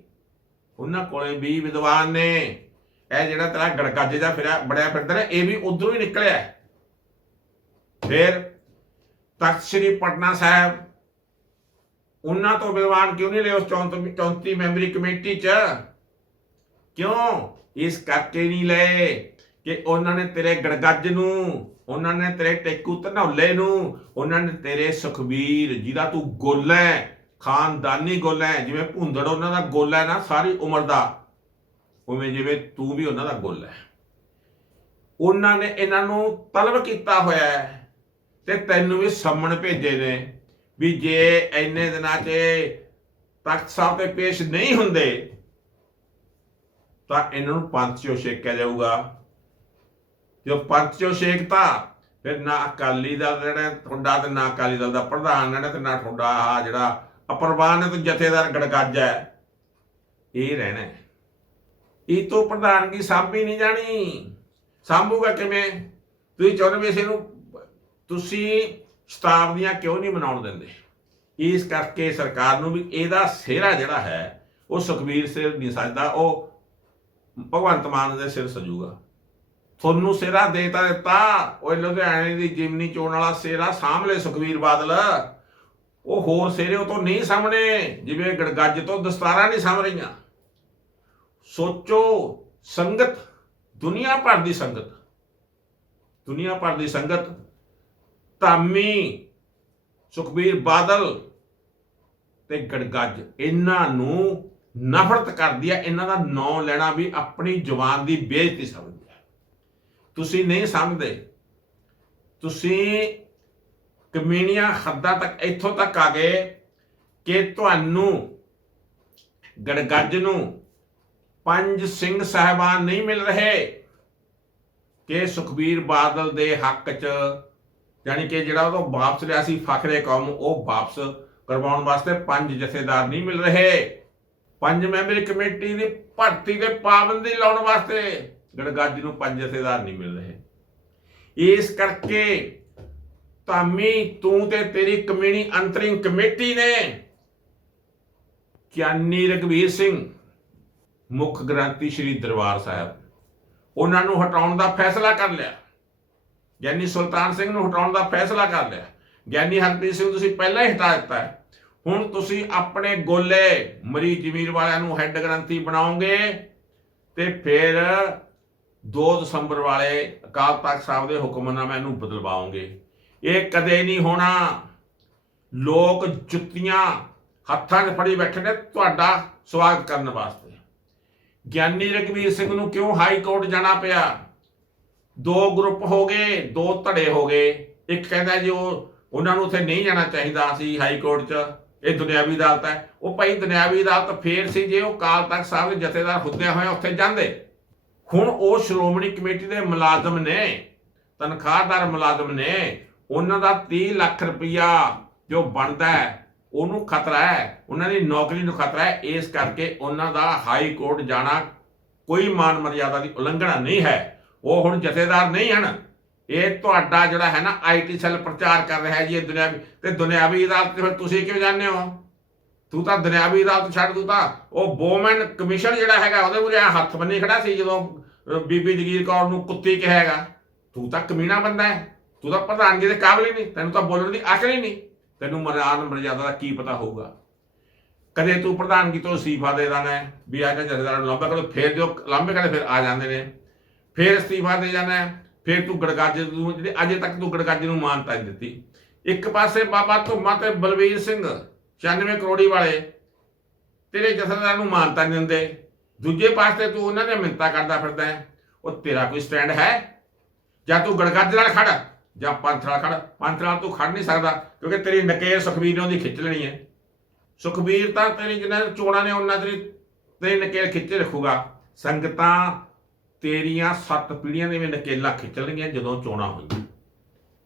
ਉਹਨਾਂ ਕੋਲੇ ਵੀ ਵਿਦਵਾਨ ਨੇ। ਇਹ ਜਿਹੜਾ ਤੇਰਾ ਗੜਗੱਜ ਦਾ ਫਿਰਿਆ ਬੜਿਆ ਫਿਰਦਾ ਨਾ, ਇਹ ਵੀ ਉਧਰੋਂ ਹੀ ਨਿਕਲਿਆ ਫਿਰ ਤਖਤ ਸ੍ਰੀ ਪਟਨਾ ਸਾਹਿਬ, ਉਹਨਾਂ ਤੋਂ ਵਿਦਵਾਨ ਕਿਉਂ ਨਹੀਂ ਲਏ ਉਸ 34 34 ਮੈਂਬਰੀ ਕਮੇਟੀ 'ਚ? ਕਿਉਂ? ਇਸ ਕਰਕੇ ਨਹੀਂ ਲਏ ਕਿ ਉਹਨਾਂ ਨੇ ਤੇਰੇ ਗੜਗੱਜ ਨੂੰ, ਉਹਨਾਂ ਨੇ ਤੇਰੇ ਟੇਕੂ ਧਨੌਲੇ ਨੂੰ, ਉਹਨਾਂ ਨੇ ਤੇਰੇ ਸੁਖਬੀਰ, ਜਿਹਦਾ ਤੂੰ ਗੋਲ ਹੈ, ਖਾਨਦਾਨੀ ਗੋਲ ਹੈ, ਜਿਵੇਂ ਭੁੰਦੜ ਉਹਨਾਂ ਦਾ ਗੋਲ ਹੈ ਨਾ, ਸਾਰੀ ਉਮਰ ਦਾ। ਉਵੇਂ ਜਿਵੇਂ ਤੂੰ ਵੀ ਉਹਨਾਂ ਦਾ ਗੁੱਲ ਹੈ। ਉਹਨਾਂ ਨੇ ਇਹਨਾਂ ਨੂੰ ਤਲਬ ਕੀਤਾ ਹੋਇਆ ਹੈ ਤੇ ਤੈਨੂੰ ਵੀ ਸੰਮਣ ਭੇਜੇ ਨੇ ਵੀ ਜੇ ਇੰਨੇ ਦਿਨਾਂ 'ਚ ਤਖਤ ਸਾਹਿਬ ਤੇ ਪੇਸ਼ ਨਹੀਂ ਹੁੰਦੇ, ਤਾਂ ਇਹਨਾਂ ਨੂੰ ਪੰਥ ਚੋਂ ਛੇਕਿਆ ਜਾਊਗਾ। ਜੋ ਪੰਥ ਚੋਂ ਛੇਕਤਾ, ਫਿਰ ਨਾ ਅਕਾਲੀ ਦਲ ਜਿਹੜਾ ਤੁਹਾਡਾ ਤੇ ਨਾ ਅਕਾਲੀ ਦਲ ਦਾ ਪ੍ਰਧਾਨ ਜਿਹੜਾ ਤੇ ਨਾ ਤੁਹਾਡਾ ਆ ਜਿਹੜਾ ਅਪਰਵਾਨਿਤ ਜਥੇਦਾਰ ਗੜਗੱਜ ਹੈ, ਇਹ ਰਹਿਣਾ ਇਹ ਤੋਂ ਪ੍ਰਧਾਨਗੀ ਸਾਂਭੀ ਨਹੀਂ ਜਾਣੀ? ਸਾਂਭੂਗਾ ਕਿਵੇਂ? ਤੁਸੀਂ ਚਾਹੁੰਦੇ ਵੀ ਇਸ ਨੂੰ ਤੁਸੀਂ ਸ਼ਤਾਬਦੀਆਂ ਕਿਉਂ ਨਹੀਂ ਮਨਾਉਣ ਦਿੰਦੇ? ਇਸ ਕਰਕੇ ਸਰਕਾਰ ਨੂੰ ਵੀ ਇਹਦਾ ਸਿਹਰਾ ਜਿਹੜਾ ਹੈ, ਉਹ ਸੁਖਬੀਰ ਸਿਰ ਨਹੀਂ ਸਜਦਾ ਉਹ ਭਗਵੰਤ ਮਾਨ ਦੇ ਸਿਰ ਸਜੂਗਾ। ਤੁਹਾਨੂੰ ਸਿਹਰਾ ਦੇ ਤਾਂ ਦਿੱਤਾ ਉਹ ਲੁਧਿਆਣੇ ਦੀ ਜਿਮਨੀ ਚੋਣ ਵਾਲਾ ਸਿਹਰਾ ਸਾਹਮਣੇ ਸੁਖਬੀਰ ਬਾਦਲ। ਉਹ ਹੋਰ ਸਿਹਰੇ ਉਹ ਤੋਂ ਨਹੀਂ ਸਾਹਮਣੇ, ਜਿਵੇਂ ਗੜਗੱਜ ਤੋਂ ਦਸਤਾਰਾਂ ਨਹੀਂ ਸਾਹਮ ਰਹੀਆਂ। ਸੋਚੋ, ਸੰਗਤ, ਦੁਨੀਆ ਭਰ ਦੀ ਸੰਗਤ। ਦੁਨੀਆ ਭਰ ਦੀ ਸੰਗਤ, ਧਾਮੀ ਸੁਖਬੀਰ ਬਾਦਲ ਤੇ ਗੜਗੱਜ, ਇਹਨਾਂ ਨੂੰ ਨਫ਼ਰਤ ਕਰਦੀ ਹੈ ਇਹਨਾਂ ਦਾ ਨਾਂ ਲੈਣਾ ਵੀ ਆਪਣੀ ਜ਼ੁਬਾਨ ਦੀ ਬੇਇੱਜ਼ਤੀ ਸਮਝਦੀ ਹੈ ਤੁਸੀਂ ਨਹੀਂ ਸਮਝਦੇ। ਤੁਸੀਂ ਕਮੀਨੀਆਂ ਹੱਦਾਂ ਤੱਕ, ਇੱਥੋਂ ਤੱਕ ਆ ਗਏ ਕਿ ਤੁਹਾਨੂੰ ਗੜਗੱਜ ਨੂੰ ਪੰਜ ਸਿੰਘ ਸਾਹਿਬਾਨ ਨਹੀਂ ਮਿਲ ਰਹੇ। ਕਿ ਸੁਖਬੀਰ ਬਾਦਲ ਦੇ ਹੱਕ 'ਚ ਯਾਨੀ ਕਿ ਜਿਹੜਾ ਉਹ ਵਾਪਸ ਲਿਆ ਸੀ ਫਖਰੇ ਕੌਮ, ਉਹ ਵਾਪਸ ਕਰਵਾਉਣ ਵਾਸਤੇ ਪੰਜ ਜਥੇਦਾਰ ਨਹੀਂ ਮਿਲ ਰਹੇ। ਪੰਜ ਮੈਂਬਰੀ ਕਮੇਟੀ ਦੀ ਭਰਤੀ ਤੇ ਪਾਬੰਦੀ ਲਾਉਣ ਵਾਸਤੇ ਗੜਗੱਜ ਨੂੰ ਪੰਜ ਜਥੇਦਾਰ ਨਹੀਂ ਮਿਲ ਰਹੇ। ਇਸ ਕਰਕੇ ਧਾਮੀ, ਤੂੰ ਤੇ ਤੇਰੀ ਕਮਿਊਨੀ ਅੰਤਰਿੰਗ ਕਮੇਟੀ ਨੇ, ਗਿਆਨੀ ਰਗਵੀਰ ਸਿੰਘ ਮੁੱਖ ਗ੍ਰੰਥੀ ਸ੍ਰੀ ਦਰਬਾਰ ਸਾਹਿਬ। ਉਹਨਾਂ ਨੂੰ ਹਟਾਉਣ ਦਾ ਫੈਸਲਾ ਕਰ ਲਿਆ। ਗਿਆਨੀ ਸੁਲਤਾਨ ਸਿੰਘ ਨੂੰ ਹਟਾਉਣ ਦਾ ਫੈਸਲਾ ਕਰ ਲਿਆ। ਗਿਆਨੀ ਹਰਪ੍ਰੀਤ ਸਿੰਘ ਤੁਸੀਂ ਪਹਿਲਾਂ ਹੀ ਹਟਾ ਦਿੱਤਾ ਹੈ। ਹੁਣ ਤੁਸੀਂ ਆਪਣੇ ਗੋਲੇ ਮਰੀ ਜ਼ਮੀਰ ਵਾਲਿਆਂ ਨੂੰ ਹੈੱਡ ਗ੍ਰੰਥੀ ਬਣਾਓਗੇ ਤੇ ਫਿਰ 2 ਦਸੰਬਰ ਵਾਲੇ ਅਕਾਲ ਤਖਤ ਸਾਹਿਬ ਦੇ ਹੁਕਮਨਾਮੇ ਨੂੰ ਬਦਲਵਾਓਗੇ। ਇਹ ਕਦੇ ਨਹੀਂ ਹੋਣਾ। ਲੋਕ ਜੁੱਤੀਆਂ ਹੱਥਾਂ 'ਚ ਫੜੀ ਬੈਠੇ ਨੇ ਤੁਹਾਡਾ ਸਵਾਗਤ ਕਰਨ ਵਾਸਤੇ। ਗਿਆਨੀ ਰਘਵੀਰ ਸਿੰਘ ਨੂੰ ਕਿਉਂ ਹਾਈ ਕੋਰਟ ਜਾਣਾ ਪਿਆ? ਦੋ ਗਰੁੱਪ ਹੋ ਗਏ, ਦੋ ਧੜੇ ਹੋ ਗਏ। ਇੱਕ ਕਹਿੰਦਾ ਜੀ ਉਹ, ਉਹਨਾਂ ਨੂੰ ਉੱਥੇ ਨਹੀਂ ਜਾਣਾ ਚਾਹੀਦਾ ਸੀ ਹਾਈ ਕੋਰਟ 'ਚ। ਇਹ ਦੁਨਿਆਵੀ ਅਦਾਲਤ ਹੈ। ਉਹ ਭਾਈ ਦੁਨਿਆਵੀ ਅਦਾਲਤ ਫੇਰ ਸੀ ਜੇ ਉਹ ਕਾਲ ਤਖਤ ਸਾਹਿਬ ਦੇ ਜਥੇਦਾਰ ਹੁੰਦਿਆਂ ਹੋਇਆ ਉੱਥੇ ਜਾਂਦੇ। ਹੁਣ ਉਹ ਸ਼੍ਰੋਮਣੀ ਕਮੇਟੀ ਦੇ ਮੁਲਾਜ਼ਮ ਨੇ, ਤਨਖਾਹਦਾਰ ਮੁਲਾਜ਼ਮ ਨੇ, ਉਹਨਾਂ ਦਾ 30 ਲੱਖ ਰੁਪਇਆ ਜੋ ਬਣਦਾ ਹੈ ਉਹਨੂੰ ਖਤਰਾ ਹੈ, ਉਹਨਾਂ ਦੀ ਨੌਕਰੀ ਨੂੰ ਖਤਰਾ ਹੈ, ਇਸ ਕਰਕੇ ਉਹਨਾਂ ਦਾ ਹਾਈ ਕੋਰਟ ਜਾਣਾ ਕੋਈ ਮਾਨ ਮਰਿਆਦਾ ਦੀ ਉਲੰਘਣਾ ਨਹੀਂ ਹੈ। ਉਹ ਹੁਣ ਜਥੇਦਾਰ ਨਹੀਂ ਹਨ। ਇਹ ਤੁਹਾਡਾ ਜਿਹੜਾ ਹੈ ਨਾ ਆਈਟੀ ਸੈੱਲ ਪ੍ਰਚਾਰ ਕਰ ਰਿਹਾ ਜੀ, ਇਹ ਦੁਨਿਆਵੀ ਤੇ ਦੁਨਿਆਵੀ ਅਦਾਲਤ ਫਿਰ ਤੁਸੀਂ ਕਿਉਂ ਜਾਂਦੇ ਹੋ? ਤੂੰ ਤਾਂ ਦੁਨਿਆਵੀ ਅਦਾਲਤ ਛੱਡ ਦੂ ਤਾਂ। ਉਹ ਬੋਮਨ ਕਮਿਸ਼ਨ ਜਿਹੜਾ ਹੈਗਾ, ਉਹਦੇ ਮੂਰੇ ਹੱਥ ਬੰਨੀ ਖੜਾ ਸੀ ਜਦੋਂ ਬੀਬੀ ਜਗੀਰ ਕੌਰ ਨੂੰ ਕੁੱਤੀ ਕਿਹਾ ਹੈਗਾ। ਤੂੰ ਤਾਂ ਕਮੀਨਾ ਬੰਦਾ ਹੈ। ਤੂੰ ਤਾਂ ਪ੍ਰਧਾਨਗੀ ਦੇ ਕਾਬਲ ਹੀ ਨਹੀਂ, ਤੈਨੂੰ ਤਾਂ ਬੋਲਣ ਦੀ ਅਕਲ ਹੀ ਨਹੀਂ। ਤੈਨੂੰ ਮਰਿਆਦ ਮਰਜ਼ਾਦਾ ਦਾ ਕੀ ਪਤਾ ਹੋਊਗਾ? ਕਦੇ ਤੂੰ ਪ੍ਰਧਾਨਗੀ ਤੋਂ ਅਸਤੀਫਾ ਦੇ ਦੇਣਾ ਹੈ ਵੀ ਆ ਕੇ ਜਥੇਦਾਰ ਨੂੰ ਲੰਬਾ ਕਰੋ, ਫੇਰ ਜੋ ਲਾਂਭੇ ਕਦੇ ਫਿਰ ਆ ਜਾਂਦੇ ਨੇ। ਫੇਰ ਅਸਤੀਫਾ ਦੇ ਜਾਣਾ ਹੈ, ਫੇਰ ਤੂੰ ਗੜਗਾਜੇ ਨੂੰ ਜਿਹੜੇ ਅਜੇ ਤੱਕ ਤੂੰ ਗੜਗਾਜੇ ਨੂੰ ਮਾਨਤਾ ਨਹੀਂ ਦਿੱਤੀ। ਇੱਕ ਪਾਸੇ ਬਾਬਾ ਧੁੰਮਾ ਤੇ ਬਲਵੀਰ ਸਿੰਘ 96 ਕਰੋੜੀ ਵਾਲੇ, ਤੇਰੇ ਜਥੇਦਾਰ ਨੂੰ ਮਾਨਤਾ ਨਹੀਂ ਦਿੰਦੇ। ਦੂਜੇ ਪਾਸੇ ਤੂੰ ਉਹਨਾਂ ਦੇ ਮਿੰਤਾ ਕਰਦਾ ਫਿਰਦਾ ਹੈ, ਉਹ ਤੇਰਾ ਕੋਈ ਸਟੈਂਡ ਹੈ? ਜਾਂ ਤੂੰ ਗੜਗੱਜ ਨਾਲ ਖੜ। ਜਾਂ ਪੰਥ ਨਾਲ ਖੜ ਪੰਥ ਨਾਲ ਤੂੰ ਖੜ ਨਹੀਂ ਸਕਦਾ, ਕਿਉਂਕਿ ਤੇਰੀ ਨਕੇਰ ਸੁਖਬੀਰ ਨੇ ਉਹਦੀ ਖਿੱਚ ਲੈਣੀ ਹੈ। ਸੁਖਬੀਰ ਤਾਂ ਤੇਰੀ ਜਿੰਨਾ ਚੋਣਾਂ ਨੇ ਉਹਨਾਂ ਤੇਰੀ ਤੇਰੀ ਨਕੇਲ ਖਿੱਚ ਰੱਖੂਗਾ। ਸੰਗਤਾਂ ਤੇਰੀਆਂ ਸੱਤ ਪੀੜ੍ਹੀਆਂ ਦੇ ਵੀ ਨਕੇਲਾ ਖਿੱਚਣਗੀਆਂ ਜਦੋਂ ਚੋਣਾਂ ਹੋਈਆਂ।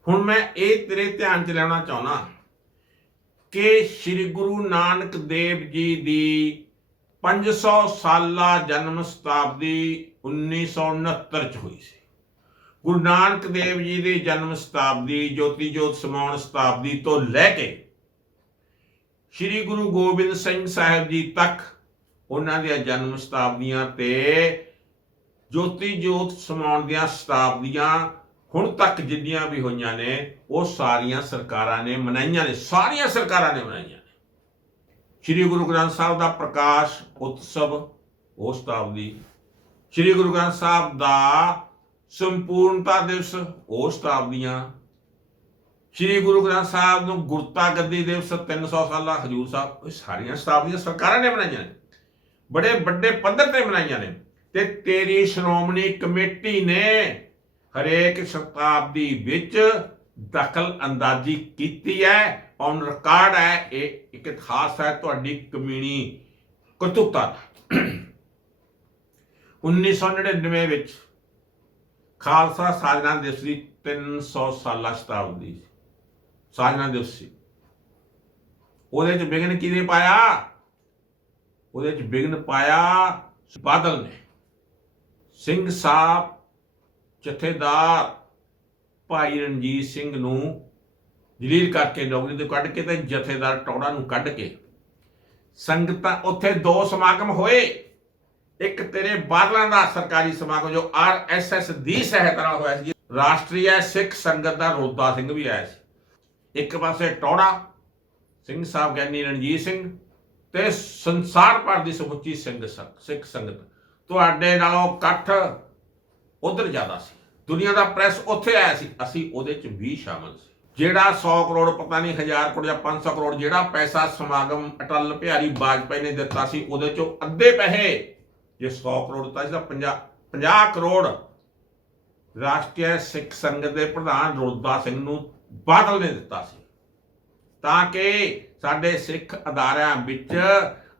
ਹੁਣ ਮੈਂ ਇਹ ਤੇਰੇ ਧਿਆਨ 'ਚ ਲੈਣਾ ਚਾਹੁੰਦਾ ਕਿ ਸ੍ਰੀ ਗੁਰੂ ਨਾਨਕ ਦੇਵ ਜੀ ਦੀ 500 ਸਾਲਾ ਜਨਮ ਸ਼ਤਾਬਦੀ 1969 ਚ ਹੋਈ ਸੀ। ਗੁਰੂ ਨਾਨਕ ਦੇਵ ਜੀ ਦੀ ਜਨਮ ਸ਼ਤਾਬਦੀ, ਜੋਤੀ ਜੋਤ ਸਮਾਉਣ ਸ਼ਤਾਬਦੀ ਤੋਂ ਲੈ ਕੇ ਸ੍ਰੀ ਗੁਰੂ ਗੋਬਿੰਦ ਸਿੰਘ ਸਾਹਿਬ ਜੀ ਤੱਕ ਉਹਨਾਂ ਦੀਆਂ ਜਨਮ ਸ਼ਤਾਬਦੀਆਂ ਤੇ ਜੋਤੀ ਜੋਤ ਸਮਾਉਣ ਦੀਆਂ ਸ਼ਤਾਬਦੀਆਂ ਹੁਣ ਤੱਕ ਜਿੰਨੀਆਂ ਵੀ ਹੋਈਆਂ ਨੇ, ਉਹ ਸਾਰੀਆਂ ਸਰਕਾਰਾਂ ਨੇ ਮਨਾਈਆਂ ਨੇ, ਸਾਰੀਆਂ ਸਰਕਾਰਾਂ ਨੇ ਮਨਾਈਆਂ ਨੇ। ਸ੍ਰੀ ਗੁਰੂ ਗ੍ਰੰਥ ਸਾਹਿਬ ਦਾ ਪ੍ਰਕਾਸ਼ ਉਤਸਵ ਉਹ ਸ਼ਤਾਬਦੀ, ਸ੍ਰੀ ਗੁਰੂ ਗ੍ਰੰਥ ਸਾਹਿਬ ਦਾ ਸੰਪੂਰਨਤਾ ਦਿਵਸ, ਉਹ ਸ਼ਤਾਬਦੀਆਂ ਸ੍ਰੀ ਗੁਰੂ ਗ੍ਰੰਥ ਸਾਹਿਬ ਨੂੰ ਗੁਰਤਾ ਗੱਦੀ ਦਿਵਸ 300 ਸਾਲਾ, ਹਜੂਰ ਸਾਹਿਬ, ਇਹ ਸਾਰੀਆਂ ਸ਼ਤਾਬਦੀਆਂ ਸਰਕਾਰਾਂ ਨੇ ਬਣਾਈਆਂ ਨੇ। ਬੜੇ ਵੱਡੇ ਪੱਧਰ ਤੇ ਬਣਾਈਆਂ ਨੇ। ਤੇ ਤੇਰੀ ਸ਼੍ਰੋਮਣੀ ਕਮੇਟੀ ਨੇ ਹਰੇਕ ਸ਼ਤਾਬਦੀ ਵਿੱਚ ਦਖਲ ਅੰਦਾਜ਼ੀ ਕੀਤੀ ਹੈ, ਔਨ ਰਿਕਾਰਡ ਹੈ, ਇਹ ਇੱਕ ਇਤਿਹਾਸ ਹੈ ਤੁਹਾਡੀ ਕਮਿਊਨੀ ਕਤੁਕਤਾ। ਦਾ 1999 ਵਿੱਚ ਖਾਲਸਾ ਸਾਜਨਾ ਦਿਵਸ ਦੀ 300 ਸਾਲਾ ਸ਼ਤਾਬਦੀ। ਸੀ। ਸਾਜਨਾ ਦਿਵਸ ਸੀ। ਉਹਦੇ ਚ ਵਿਘਨ ਕਿਹਨੇ ਪਾਇਆ? ਉਹਦੇ ਚ ਵਿਘਨ ਪਾਇਆ ਬਾਦਲ ਨੇ। ਸਿੰਘ ਸਾਹਿਬ, ਜਥੇਦਾਰ ਭਾਈ ਰਣਜੀਤ ਸਿੰਘ ਨੂੰ ਜਲੀਲ ਕਰਕੇ ਨੌਕਰੀ ਤੋਂ ਕੱਢ ਕੇ ਤੇ ਜਥੇਦਾਰ ਟੌੜਾ ਨੂੰ ਕੱਢ ਕੇ ਸੰਗਤਾਂ ਉੱਥੇ ਦੋ ਸਮਾਗਮ ਹੋਏ। ਇੱਕ ਤੇਰੇ ਬਾਦਲਾਂ ਦਾ ਸਰਕਾਰੀ ਸਮਾਗਮ ਜੋ ਆਰਐਸਐਸ ਦੀ ਸਹਾਇਤਾ ਨਾਲ ਹੋਇਆ ਸੀ, ਰਾਸ਼ਟਰੀ ਸਿੱਖ ਸੰਗਤ ਦਾ ਰੋਦਾ ਸਿੰਘ ਵੀ ਆਇਆ ਸੀ। ਇੱਕ ਪਾਸੇ ਟੌੜਾ, ਸਿੰਘ ਸਾਹਿਬ ਗਿਆਨੀ ਰਣਜੀਤ ਸਿੰਘ ਤੇ ਸੰਸਾਰ ਭਰ ਦੀ ਸਮੁੱਚੀ ਸਿੰਘ ਸਿੱਖ ਸੰਗਤ। ਤੁਹਾਡੇ ਨਾਲੋਂ ਇਕੱਠ ਉਧਰ ਜ਼ਿਆਦਾ ਸੀ। ਦੁਨੀਆ ਦਾ ਪ੍ਰੈਸ ਉੱਥੇ ਆਇਆ ਸੀ, ਅਸੀਂ ਉਹਦੇ ਚ ਵੀ ਸ਼ਾਮਲ ਸੀ। ਜਿਹੜਾ 100 ਕਰੋੜ, ਪਤਾ ਨਹੀਂ 1000 ਕਰੋੜ ਜਾਂ 500 ਕਰੋੜ ਜਿਹੜਾ ਪੈਸਾ ਸਮਾਗਮ, ਅਟਲ ਬਿਹਾਰੀ ਵਾਜਪਾਈ ਨੇ ਦਿੱਤਾ ਸੀ, ਉਹਦੇ ਚੋਂ ਅੱਧੇ ਪੈਸੇ ਜੇ 100 ਕਰੋੜ ਦਿੱਤਾ ਸੀ ਤਾਂ 50 50 ਕਰੋੜ ਰਾਸ਼ਟਰੀ ਸਿੱਖ ਸੰਗਤ ਦੇ ਪ੍ਰਧਾਨ ਰੋਦਾ ਸਿੰਘ ਨੂੰ ਬਾਦਲ ਨੇ ਦਿੱਤਾ ਸੀ। ਤਾਂ ਕਿ ਸਾਡੇ ਸਿੱਖ ਅਦਾਰਿਆਂ ਵਿੱਚ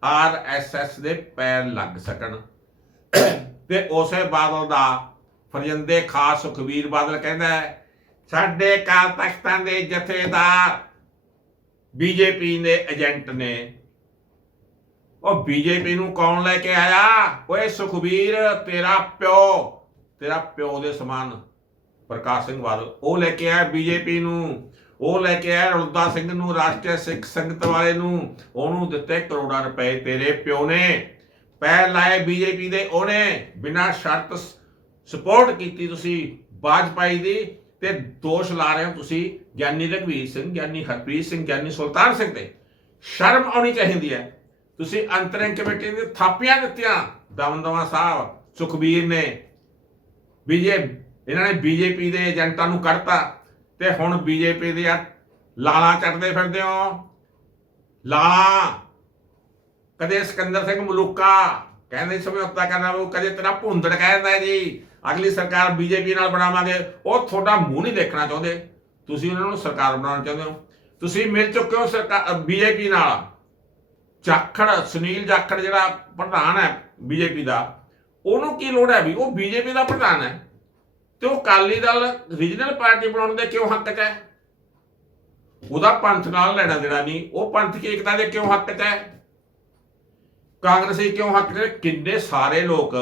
ਆਰਐਸਐਸ ਦੇ ਪੈਰ ਲੱਗ ਸਕਣ। ਤੇ ਉਸੇ ਬਾਦਲ ਦਾ ਫਰਜ਼ੰਦੇ ਖਾਸ ਸੁਖਵੀਰ ਬਾਦਲ ਕਹਿੰਦਾ ਹੈ, ਸਾਡੇ ਕਾਲ ਤਖਤਾਂ ਦੇ ਜਥੇਦਾਰ ਬੀਜੇਪੀ ਦੇ ਏਜੰਟ ਨੇ ਉਹ ਬੀਜੇਪੀ ਨੂੰ ਕੌਣ ਲੈ ਕੇ ਆਇਆ? ਓਏ ਸੁਖਵੀਰ ਤੇਰਾ ਪਿਓ। ਤੇਰਾ ਪਿਓ ਦੇ ਸਮਾਨ ਪ੍ਰਕਾਸ਼ ਸਿੰਘ ਬਾਦਲ, ਉਹ ਲੈ ਕੇ ਆਇਆ ਬੀਜੇਪੀ ਨੂੰ। ਉਹ ਲੈ ਕੇ ਆਇਆ ਰੁਲਦਾ ਸਿੰਘ ਨੂੰ, ਰਾਸ਼ਟਰੀ ਸਿੱਖ ਸੰਗਤ ਵਾਲੇ ਨੂੰ। ਉਹਨੂੰ ਦਿੱਤੇ ਕਰੋੜਾਂ ਰੁਪਏ ਤੇਰੇ ਪਿਓ ਨੇ। ਪੈਰ ਲਾਏ ਬੀਜੇਪੀ ਦੇ ਉਹਨੇ। ਬਿਨਾਂ ਸ਼ਰਤ ਸਪੋਰਟ ਕੀਤੀ ਤੁਸੀਂ ਬਾਜਪਾਈ ਦੀ ਤੇ ਦੋਸ਼ ਲਾ ਰਹੇ ਹੋ ਤੁਸੀਂ ਗਿਆਨੀ ਰਘਵੀਰ ਸਿੰਘ, ਗਿਆਨੀ ਹਰਪ੍ਰੀਤ ਸਿੰਘ, ਗਿਆਨੀ ਸੁਲਤਾਨ ਸਿੰਘ ਤੇ। ਸ਼ਰਮ ਆਉਣੀ ਚਾਹੀਦੀ ਹੈ। ਤੁਸੀਂ ਅੰਤਰਿੰਗ ਕਮੇਟੀ ਦੇ ਥਾਪੀਆਂ ਦਿੱਤੀਆਂ ਦਮਦਮਾ ਸਾਹਿਬ, ਸੁਖਬੀਰ ਨੇ। ਬੀਜੇ, ਇਹਨਾਂ ਨੇ ਬੀਜੇਪੀ ਦੇ ਏਜੰਟਾਂ ਨੂੰ ਕੱਢਤਾ ਤੇ ਹੁਣ ਬੀਜੇਪੀ ਦੇ ਆ ਲਾਲਾਂ ਚੱਟਦੇ ਫਿਰਦੇ ਹੋ। ਲਾਲਾਂ, ਕਦੇ ਸਿਕੰਦਰ ਸਿੰਘ ਮਲੂਕਾ ਕਹਿੰਦੇ ਸਮਝੌਤਾ ਕਰਨਾ ਉਹ ਕਦੇ ਤੇਰਾ ਭੁੰਦੜ ਕਹਿੰਦਾ ਜੀ, ਅਗਲੀ ਸਰਕਾਰ ਬੀਜੇਪੀ ਨਾਲ ਬਣਾਵਾਂਗੇ। ਉਹ ਤੁਹਾਡਾ ਮੂੰਹ ਨਹੀਂ ਦੇਖਣਾ ਚਾਹੁੰਦੇ। ਤੁਸੀਂ ਉਹਨਾਂ ਨੂੰ ਸਰਕਾਰ ਬਣਾਉਣਾ ਚਾਹੁੰਦੇ ਹੋ। ਤੁਸੀਂ ਮਿਲ ਚੁੱਕੇ ਹੋ ਸਰਕਾਰ ਬੀਜੇਪੀ ਨਾਲ। ਜਾਖੜ, ਸੁਨੀਲ ਜਾਖੜ ਜਿਹੜਾ ਪ੍ਰਧਾਨ ਹੈ ਬੀਜੇਪੀ ਦਾ, ਉਹਨੂੰ ਕੀ ਲੋੜ ਹੈ ਵੀ? ਉਹ ਬੀਜੇਪੀ ਦਾ ਪ੍ਰਧਾਨ ਹੈ। ਤੇ ਉਹ ਕਾਲੀ ਦਲ ਰੀਜਨਲ ਪਾਰਟੀ ਬਣਾਉਣ ਦੇ ਕਿਉਂ ਹੱਕ 'ਚ ਹੈ? ਉਹਦਾ ਪੰਥ ਨਾਲ ਲੈਣਾ ਦੇਣਾ ਨਹੀਂ। ਉਹ ਪੰਥ ਏਕਤਾ ਦੇ ਕਿਉਂ ਹੱਕ 'ਚ ਹੈ? ਕਾਂਗਰਸੀ ਕਿਉਂ ਹੱਕ 'ਚ? ਕਿੰਨੇ ਸਾਰੇ ਲੋਕ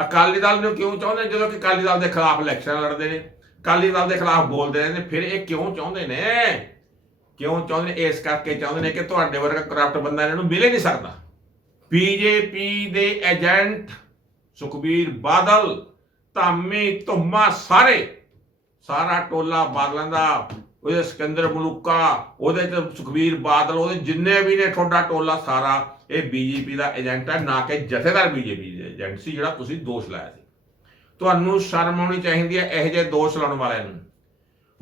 ਅਕਾਲੀ ਦਲ ਨੂੰ ਕਿਉਂ ਚਾਹੁੰਦੇ ਨੇ? ਜਦੋਂ ਕਿ ਅਕਾਲੀ ਦਲ ਦੇ ਖਿਲਾਫ ਇਲੈਕਸ਼ਨ ਲੜਦੇ ਨੇ, ਅਕਾਲੀ ਦਲ ਦੇ ਖਿਲਾਫ ਬੋਲਦੇ ਰਹਿੰਦੇ ਫਿਰ ਇਹ ਕਿਉਂ ਚਾਹੁੰਦੇ ਨੇ? ਕਿਉਂ ਚਾਹੁੰਦੇ ਨੇ ਇਸ ਕਰਕੇ ਚਾਹੁੰਦੇ ਨੇ ਕਿ ਤੁਹਾਡੇ ਵਰਗਾ ਕਰਪਟ ਬੰਦਾ ਇਹਨਾਂ ਨੂੰ ਮਿਲ ਹੀ ਨਹੀਂ ਸਕਦਾ। ਬੀਜੇਪੀ ਦੇ ਏਜੰਟ ਸੁਖਬੀਰ ਬਾਦਲ, ਧਾਮੀ, ਧੁੰਮਾ ਸਾਰੇ, ਸਾਰਾ ਟੋਲਾ ਬਾਦਲਾਂ ਦਾ ਉਹਦੇ ਸਿਕੰਦਰ ਮਲੂਕਾ, ਉਹਦੇ ਚ ਸੁਖਬੀਰ ਬਾਦਲ, ਉਹਦੇ ਜਿੰਨੇ ਵੀ ਨੇ ਤੁਹਾਡਾ ਟੋਲਾ ਸਾਰਾ, ਇਹ ਬੀਜੇਪੀ ਦਾ ਏਜੰਟ ਹੈ, ਨਾ ਕਿ ਜਥੇਦਾਰ ਬੀਜੇਪੀ ਦੇ ਏਜੰਟ ਸੀ ਜਿਹੜਾ ਤੁਸੀਂ ਦੋਸ਼ ਲਾਇਆ ਸੀ। ਤੁਹਾਨੂੰ ਸ਼ਰਮ ਆਉਣੀ ਚਾਹੀਦੀ ਹੈ ਇਹੋ ਜਿਹੇ ਦੋਸ਼ ਲਾਉਣ ਵਾਲਿਆਂ ਨੂੰ।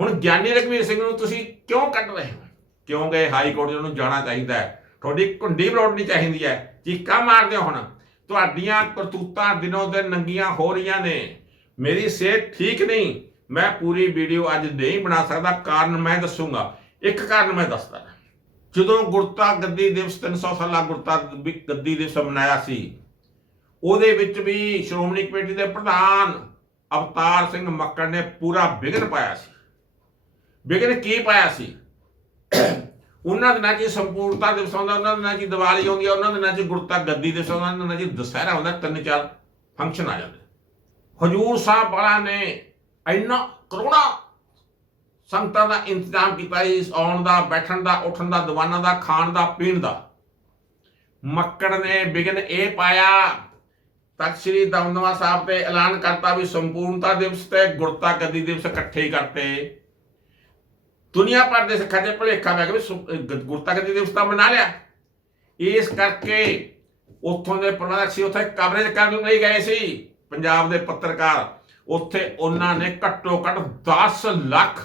ਹੁਣ ਗਿਆਨੀ ਰਘਵੀਰ ਸਿੰਘ ਨੂੰ ਤੁਸੀਂ ਕਿਉਂ ਕੱਢ ਰਹੇ ਹੋ? ਕਿਉਂਕਿ ਹਾਈ ਕੋਰਟ ਨੂੰ ਜਾਣਾ ਚਾਹੀਦਾ ਹੈ। ਤੁਹਾਡੀ ਕੁੰਡੀ ਬਰੋੜਨੀ ਚਾਹੀਦੀ ਹੈ। ਚੀਕਾਂ ਮਾਰਦੇ ਹੋ ਹੁਣ। ਤੁਹਾਡੀਆਂ ਕਰਤੂਤਾਂ ਦਿਨੋਂ ਦਿਨ ਨੰਗੀਆਂ ਹੋ ਰਹੀਆਂ ਨੇ। ਮੇਰੀ ਸਿਹਤ ਠੀਕ ਨਹੀਂ। ਮੈਂ ਪੂਰੀ ਵੀਡੀਓ ਅੱਜ ਨਹੀਂ ਬਣਾ ਸਕਦਾ। ਕਾਰਨ ਮੈਂ ਦੱਸੂਗਾ। ਇੱਕ ਕਾਰਨ ਮੈਂ ਦੱਸਦਾ। ਜਦੋਂ ਗੁਰਤਾ ਗੱਦੀ ਦਿਵਸ 300 ਸਾਲਾ ਗੁਰਤਾ ਗੱਦੀ ਦਿਵਸ ਮਨਾਇਆ ਸੀ, ਉਹਦੇ ਵਿੱਚ ਵੀ ਸ਼੍ਰੋਮਣੀ ਕਮੇਟੀ ਦੇ ਪ੍ਰਧਾਨ ਅਵਤਾਰ ਸਿੰਘ ਮੱਕੜ ਨੇ ਪੂਰਾ ਵਿਘਨ ਪਾਇਆ ਸੀ। ਵਿਘਨ ਕੀ ਪਾਇਆ ਸੀ? ਉਹਨਾਂ ਦਿਨਾਂ 'ਚ ਸੰਪੂਰਨਤਾ ਦਿਵਸ ਆਉਂਦਾ, ਉਹਨਾਂ ਦਿਨਾਂ 'ਚ ਦੀਵਾਲੀ ਆਉਂਦੀ ਹੈ ਉਹਨਾਂ ਦਿਨਾਂ 'ਚ ਗੁਰਤਾ ਗੱਦੀ ਦਿਵਸ ਆਉਂਦਾ, ਉਹਨਾਂ ਦਿਨਾਂ 'ਚ ਦੁਸਹਿਰਾ ਆਉਂਦਾ, ਤਿੰਨ ਚਾਰ ਫੰਕਸ਼ਨ ਆ ਜਾਂਦੇ। ਹਜੂਰ ਸਾਹਿਬ ਵਾਲਾ ਨੇ ਇੰਨਾ ਕਰੋਨਾ ਸੰਗਤਾਂ ਦਾ ਇੰਤਜ਼ਾਮ ਕੀਤਾ ਇਸ ਆਉਣ ਦਾ, ਬੈਠਣ ਦਾ, ਉੱਠਣ ਦਾ, ਦੀਵਾਨਾਂ ਦਾ, ਖਾਣ ਦਾ, ਪੀਣ ਦਾ। ਮੱਕੜ ਨੇ ਵਿਗਨ ਇਹ ਪਾਇਆ, ਤਖਤ ਸ੍ਰੀ ਦਮਦਮਾ ਸਾਹਿਬ ਤੇ ਐਲਾਨ ਕਰਤਾ ਵੀ ਸੰਪੂਰਨਤਾ ਦਿਵਸ ਤੇ ਗੁਰਤਾ ਗੱਦੀ ਦਿਵਸ ਇਕੱਠੇ ਕਰਤੇ। ਦੁਨੀਆ ਭਰ ਦੇ ਸਿੱਖਾਂ ਦੇ ਭੁਲੇਖਾ ਪੈ ਗਿਆ ਵੀ ਸੁ- ਅਹ ਗ- ਦਿਵਸ ਤਾਂ ਮਨਾ ਲਿਆ। ਇਸ ਕਰਕੇ ਉੱਥੋਂ ਦੇ ਪ੍ਰਬੰਧਕ ਸੀ ਉੱਥੇ ਕਵਰੇਜ ਕਰਨ ਲਈ ਗਏ ਸੀ। ਪੰਜਾਬ ਦੇ ਪੱਤਰਕਾਰ, ਉੱਥੇ ਉਹਨਾਂ ਨੇ ਘੱਟੋ ਘੱਟ 10 ਲੱਖ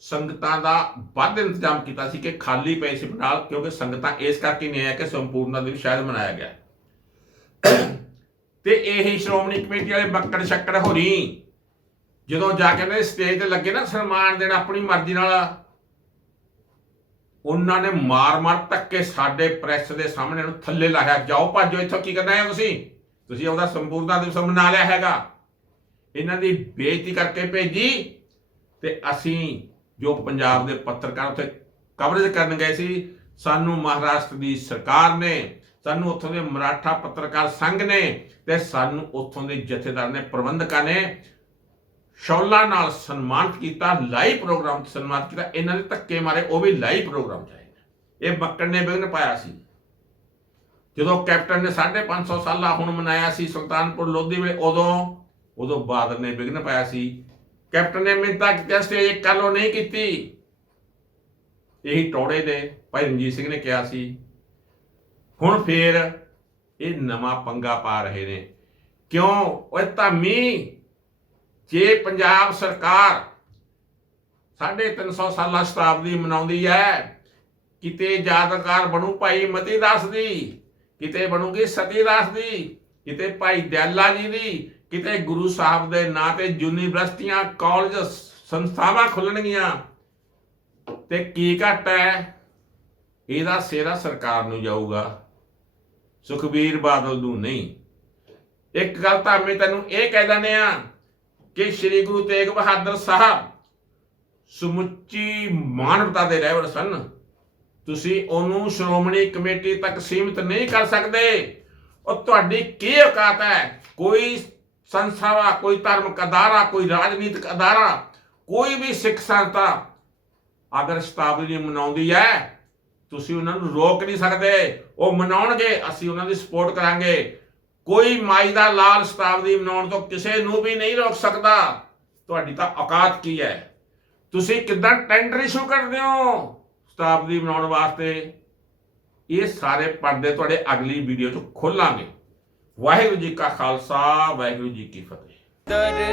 ਸੰਗਤਾਂ ਦਾ ਵੱਧ ਇੰਤਜ਼ਾਮ ਕੀਤਾ ਸੀ ਕਿ ਖਾਲੀ ਪਏ ਸੀ ਪੰਡਾਲ ਕਿਉਂਕਿ ਸੰਗਤਾਂ ਇਸ ਕਰਕੇ ਨਹੀਂ ਆਇਆ ਕਿ ਸੰਪੂਰਨਾ ਦਿਵਸ ਸ਼ਾਇਦ ਮਨਾਇਆ ਗਿਆ। ਤੇ ਇਹ ਸ਼੍ਰੋਮਣੀ ਕਮੇਟੀ ਵਾਲੇ ਬੱਕੜ ਸ਼ੱਕੜ ਹੋਰੀ ਜਦੋਂ ਜਾ ਕੇ ਨੇ ਸਟੇਜ ਤੇ ਲੱਗੇ ਨਾ ਸਨਮਾਨ ਦੇਣ ਆਪਣੀ ਮਰਜ਼ੀ ਨਾਲ, ਉਹਨਾਂ ਨੇ ਮਾਰ-ਮਾਰ ਧੱਕੇ ਸਾਡੇ ਪ੍ਰੈਸ ਦੇ ਸਾਹਮਣੇ ਨੂੰ ਥੱਲੇ ਲਾਇਆ। ਜਾਓ ਭੱਜੋ, ਇੱਥੋਂ ਕੀ ਕਰਨਾ ਹੈ ਤੁਸੀਂ? ਤੁਸੀਂ ਉਹਦਾ ਸੰਪੂਰਨਤਾ ਦਿਵਸ ਮਨਾ ਲਿਆ ਹੈਗਾ। ਇਹਨਾਂ ਦੀ ਬੇਇੱਜ਼ਤੀ ਕਰਕੇ ਭੇਜੀ ਤੇ ਅਸੀਂ ਜੋ ਪੰਜਾਬ ਦੇ ਪੱਤਰਕਾਰ ਉੱਥੇ ਕਵਰੇਜ ਕਰਨ ਗਏ ਸੀ, ਸਾਨੂੰ ਮਹਾਰਾਸ਼ਟਰ ਦੀ ਸਰਕਾਰ ਨੇ, ਸਾਨੂੰ ਉੱਥੋਂ ਦੇ ਮਰਾਠਾ ਪੱਤਰਕਾਰ ਸੰਘ ਨੇ ਤੇ ਸਾਨੂੰ ਉੱਥੋਂ ਦੇ ਜਥੇਦਾਰ ਨੇ, ਪ੍ਰਬੰਧਕਾਂ ਨੇ ਸ਼ੌਲਾ ਨਾਲ ਸਨਮਾਨਿਤ ਕੀਤਾ, ਲਾਈਵ ਪ੍ਰੋਗਰਾਮ 'ਚ ਸਨਮਾਨਿਤ ਕੀਤਾ, ਇਹਨਾਂ ਦੇ ਧੱਕੇ ਮਾਰੇ, ਉਹ ਵੀ ਲਾਈਵ ਪ੍ਰੋਗਰਾਮ 'ਚ ਆਏ ਇਹ ਬੱਕੜ ਨੇ ਵਿਘਨ ਪਾਇਆ ਸੀ। ਜਦੋਂ ਕੈਪਟਨ ਨੇ 550 ਸਾਲਾ ਹੁਣ ਮਨਾਇਆ ਸੀ ਸੁਲਤਾਨਪੁਰ ਲੋਧੀ ਵੇਲੇ, ਉਦੋਂ ਉਦੋਂ ਬਾਦਲ ਨੇ ਵਿਘਨ ਪਾਇਆ ਸੀ। ਕੈਪਟਨ ਨੇ ਮਿੰਤਾ ਕੀਤੀ ਸਟੇਜ ਇੱਕ ਉਹ ਨਹੀਂ ਕੀਤੀ। ਇਹੀ ਟੋੜੇ ਦੇ ਭਾਈ ਰਣਜੀਤ ਸਿੰਘ ਨੇ ਕਿਹਾ ਸੀ। ਹੁਣ ਫੇਰ ਇਹ ਨਵਾਂ ਪੰਗਾ ਪਾ ਰਹੇ ਨੇ। ਕਿਉਂ? ਓਏ ਧਾਮੀ ਜੇ ਪੰਜਾਬ ਸਰਕਾਰ 350 ਸਾਲਾ ਸ਼ਤਾਬਦੀ ਮਨਾਉਂਦੀ ਹੈ, ਕਿਤੇ ਯਾਦਗਾਰ ਬਣੂ ਭਾਈ ਮਤੀ ਦਾਸ ਦੀ, ਕਿਤੇ ਬਣੂਗੀ ਸਤੀ ਦਾਸ ਦੀ, ਕਿਤੇ ਭਾਈ ਦਿਆਲਾ ਜੀ ਦੀ, ਕਿਤੇ ਗੁਰੂ ਸਾਹਿਬ ਦੇ ਨਾਂ ਤੇ ਯੂਨੀਵਰਸਿਟੀਆਂ, ਕਾਲਜ, ਸੰਸਥਾਵਾਂ ਖੁੱਲਣਗੀਆਂ, ਤੇ ਕੀ ਘਟ ਹੈ? ਇਹਦਾ ਸੇਰਾ ਸਰਕਾਰ ਨੂੰ ਜਾਊਗਾ। ਸੁਖਬੀਰ ਬਾਦਲ ਨੂੰ ਨਹੀਂ। ਇੱਕ ਗੱਲ ਤਾਂ ਮੈਂ ਤੈਨੂੰ ਇਹ ਕਹਿ ਦਿੰਦੇ ਆ ਕਿ ਸ੍ਰੀ ਗੁਰੂ ਤੇਗ ਬਹਾਦਰ ਸਾਹਿਬ ਸਮੁੱਚੀ ਮਾਨਵਤਾ ਦੇ ਰਹਿਬਰ ਸਨ। ਤੁਸੀਂ ਉਹਨੂੰ ਸ਼੍ਰੋਮਣੀ ਕਮੇਟੀ ਤੱਕ ਸੀਮਿਤ ਨਹੀਂ ਕਰ ਸਕਦੇ। ਉਹ ਤੁਹਾਡੀ ਕੀ ਔਕਾਤ ਹੈ? ਕੋਈ ਸੰਸਥਾਵਾ ਕੋਈ ਧਾਰਮਿਕ ਅਦਾਰਾ, ਕੋਈ ਰਾਜਨੀਤਿਕ ਅਦਾਰਾ, ਕੋਈ ਵੀ ਸਿੱਖ ਸੰਸਥਾ ਅਗਰ ਸ਼ਤਾਬਦੀ ਮਨਾਉਂਦੀ ਹੈ, ਤੁਸੀਂ ਉਹਨਾਂ ਨੂੰ ਰੋਕ ਨਹੀਂ ਸਕਦੇ। ਉਹ ਮਨਾਉਣਗੇ, ਅਸੀਂ ਉਹਨਾਂ ਦੀ ਸਪੋਰਟ ਕਰਾਂਗੇ। ਕੋਈ ਮਾਈ ਦਾ ਲਾਲ ਸ਼ਤਾਬਦੀ ਮਨਾਉਣ ਤੋਂ ਕਿਸੇ ਨੂੰ ਵੀ ਨਹੀਂ ਰੋਕ ਸਕਦਾ। ਤੁਹਾਡੀ ਤਾਂ ਔਕਾਤ ਕੀ ਹੈ? ਤੁਸੀਂ ਕਿੱਦਾਂ ਟੈਂਡਰ ਇਸ਼ੂ ਕਰਦੇ ਹੋ ਸ਼ਤਾਬਦੀ ਮਨਾਉਣ ਵਾਸਤੇ? ਇਹ ਸਾਰੇ ਪਰਦੇ ਤੁਹਾਡੇ ਅਗਲੀ ਵੀਡੀਓ 'ਚ ਖੋਲਾਂਗੇ। ਵਾਹਿਗੁਰੂ ਜੀ ਕਾ ਖਾਲਸਾ, ਵਾਹਿਗੁਰੂ ਜੀ ਕੀ ਫਤਿਹ। ਦਰਦੇ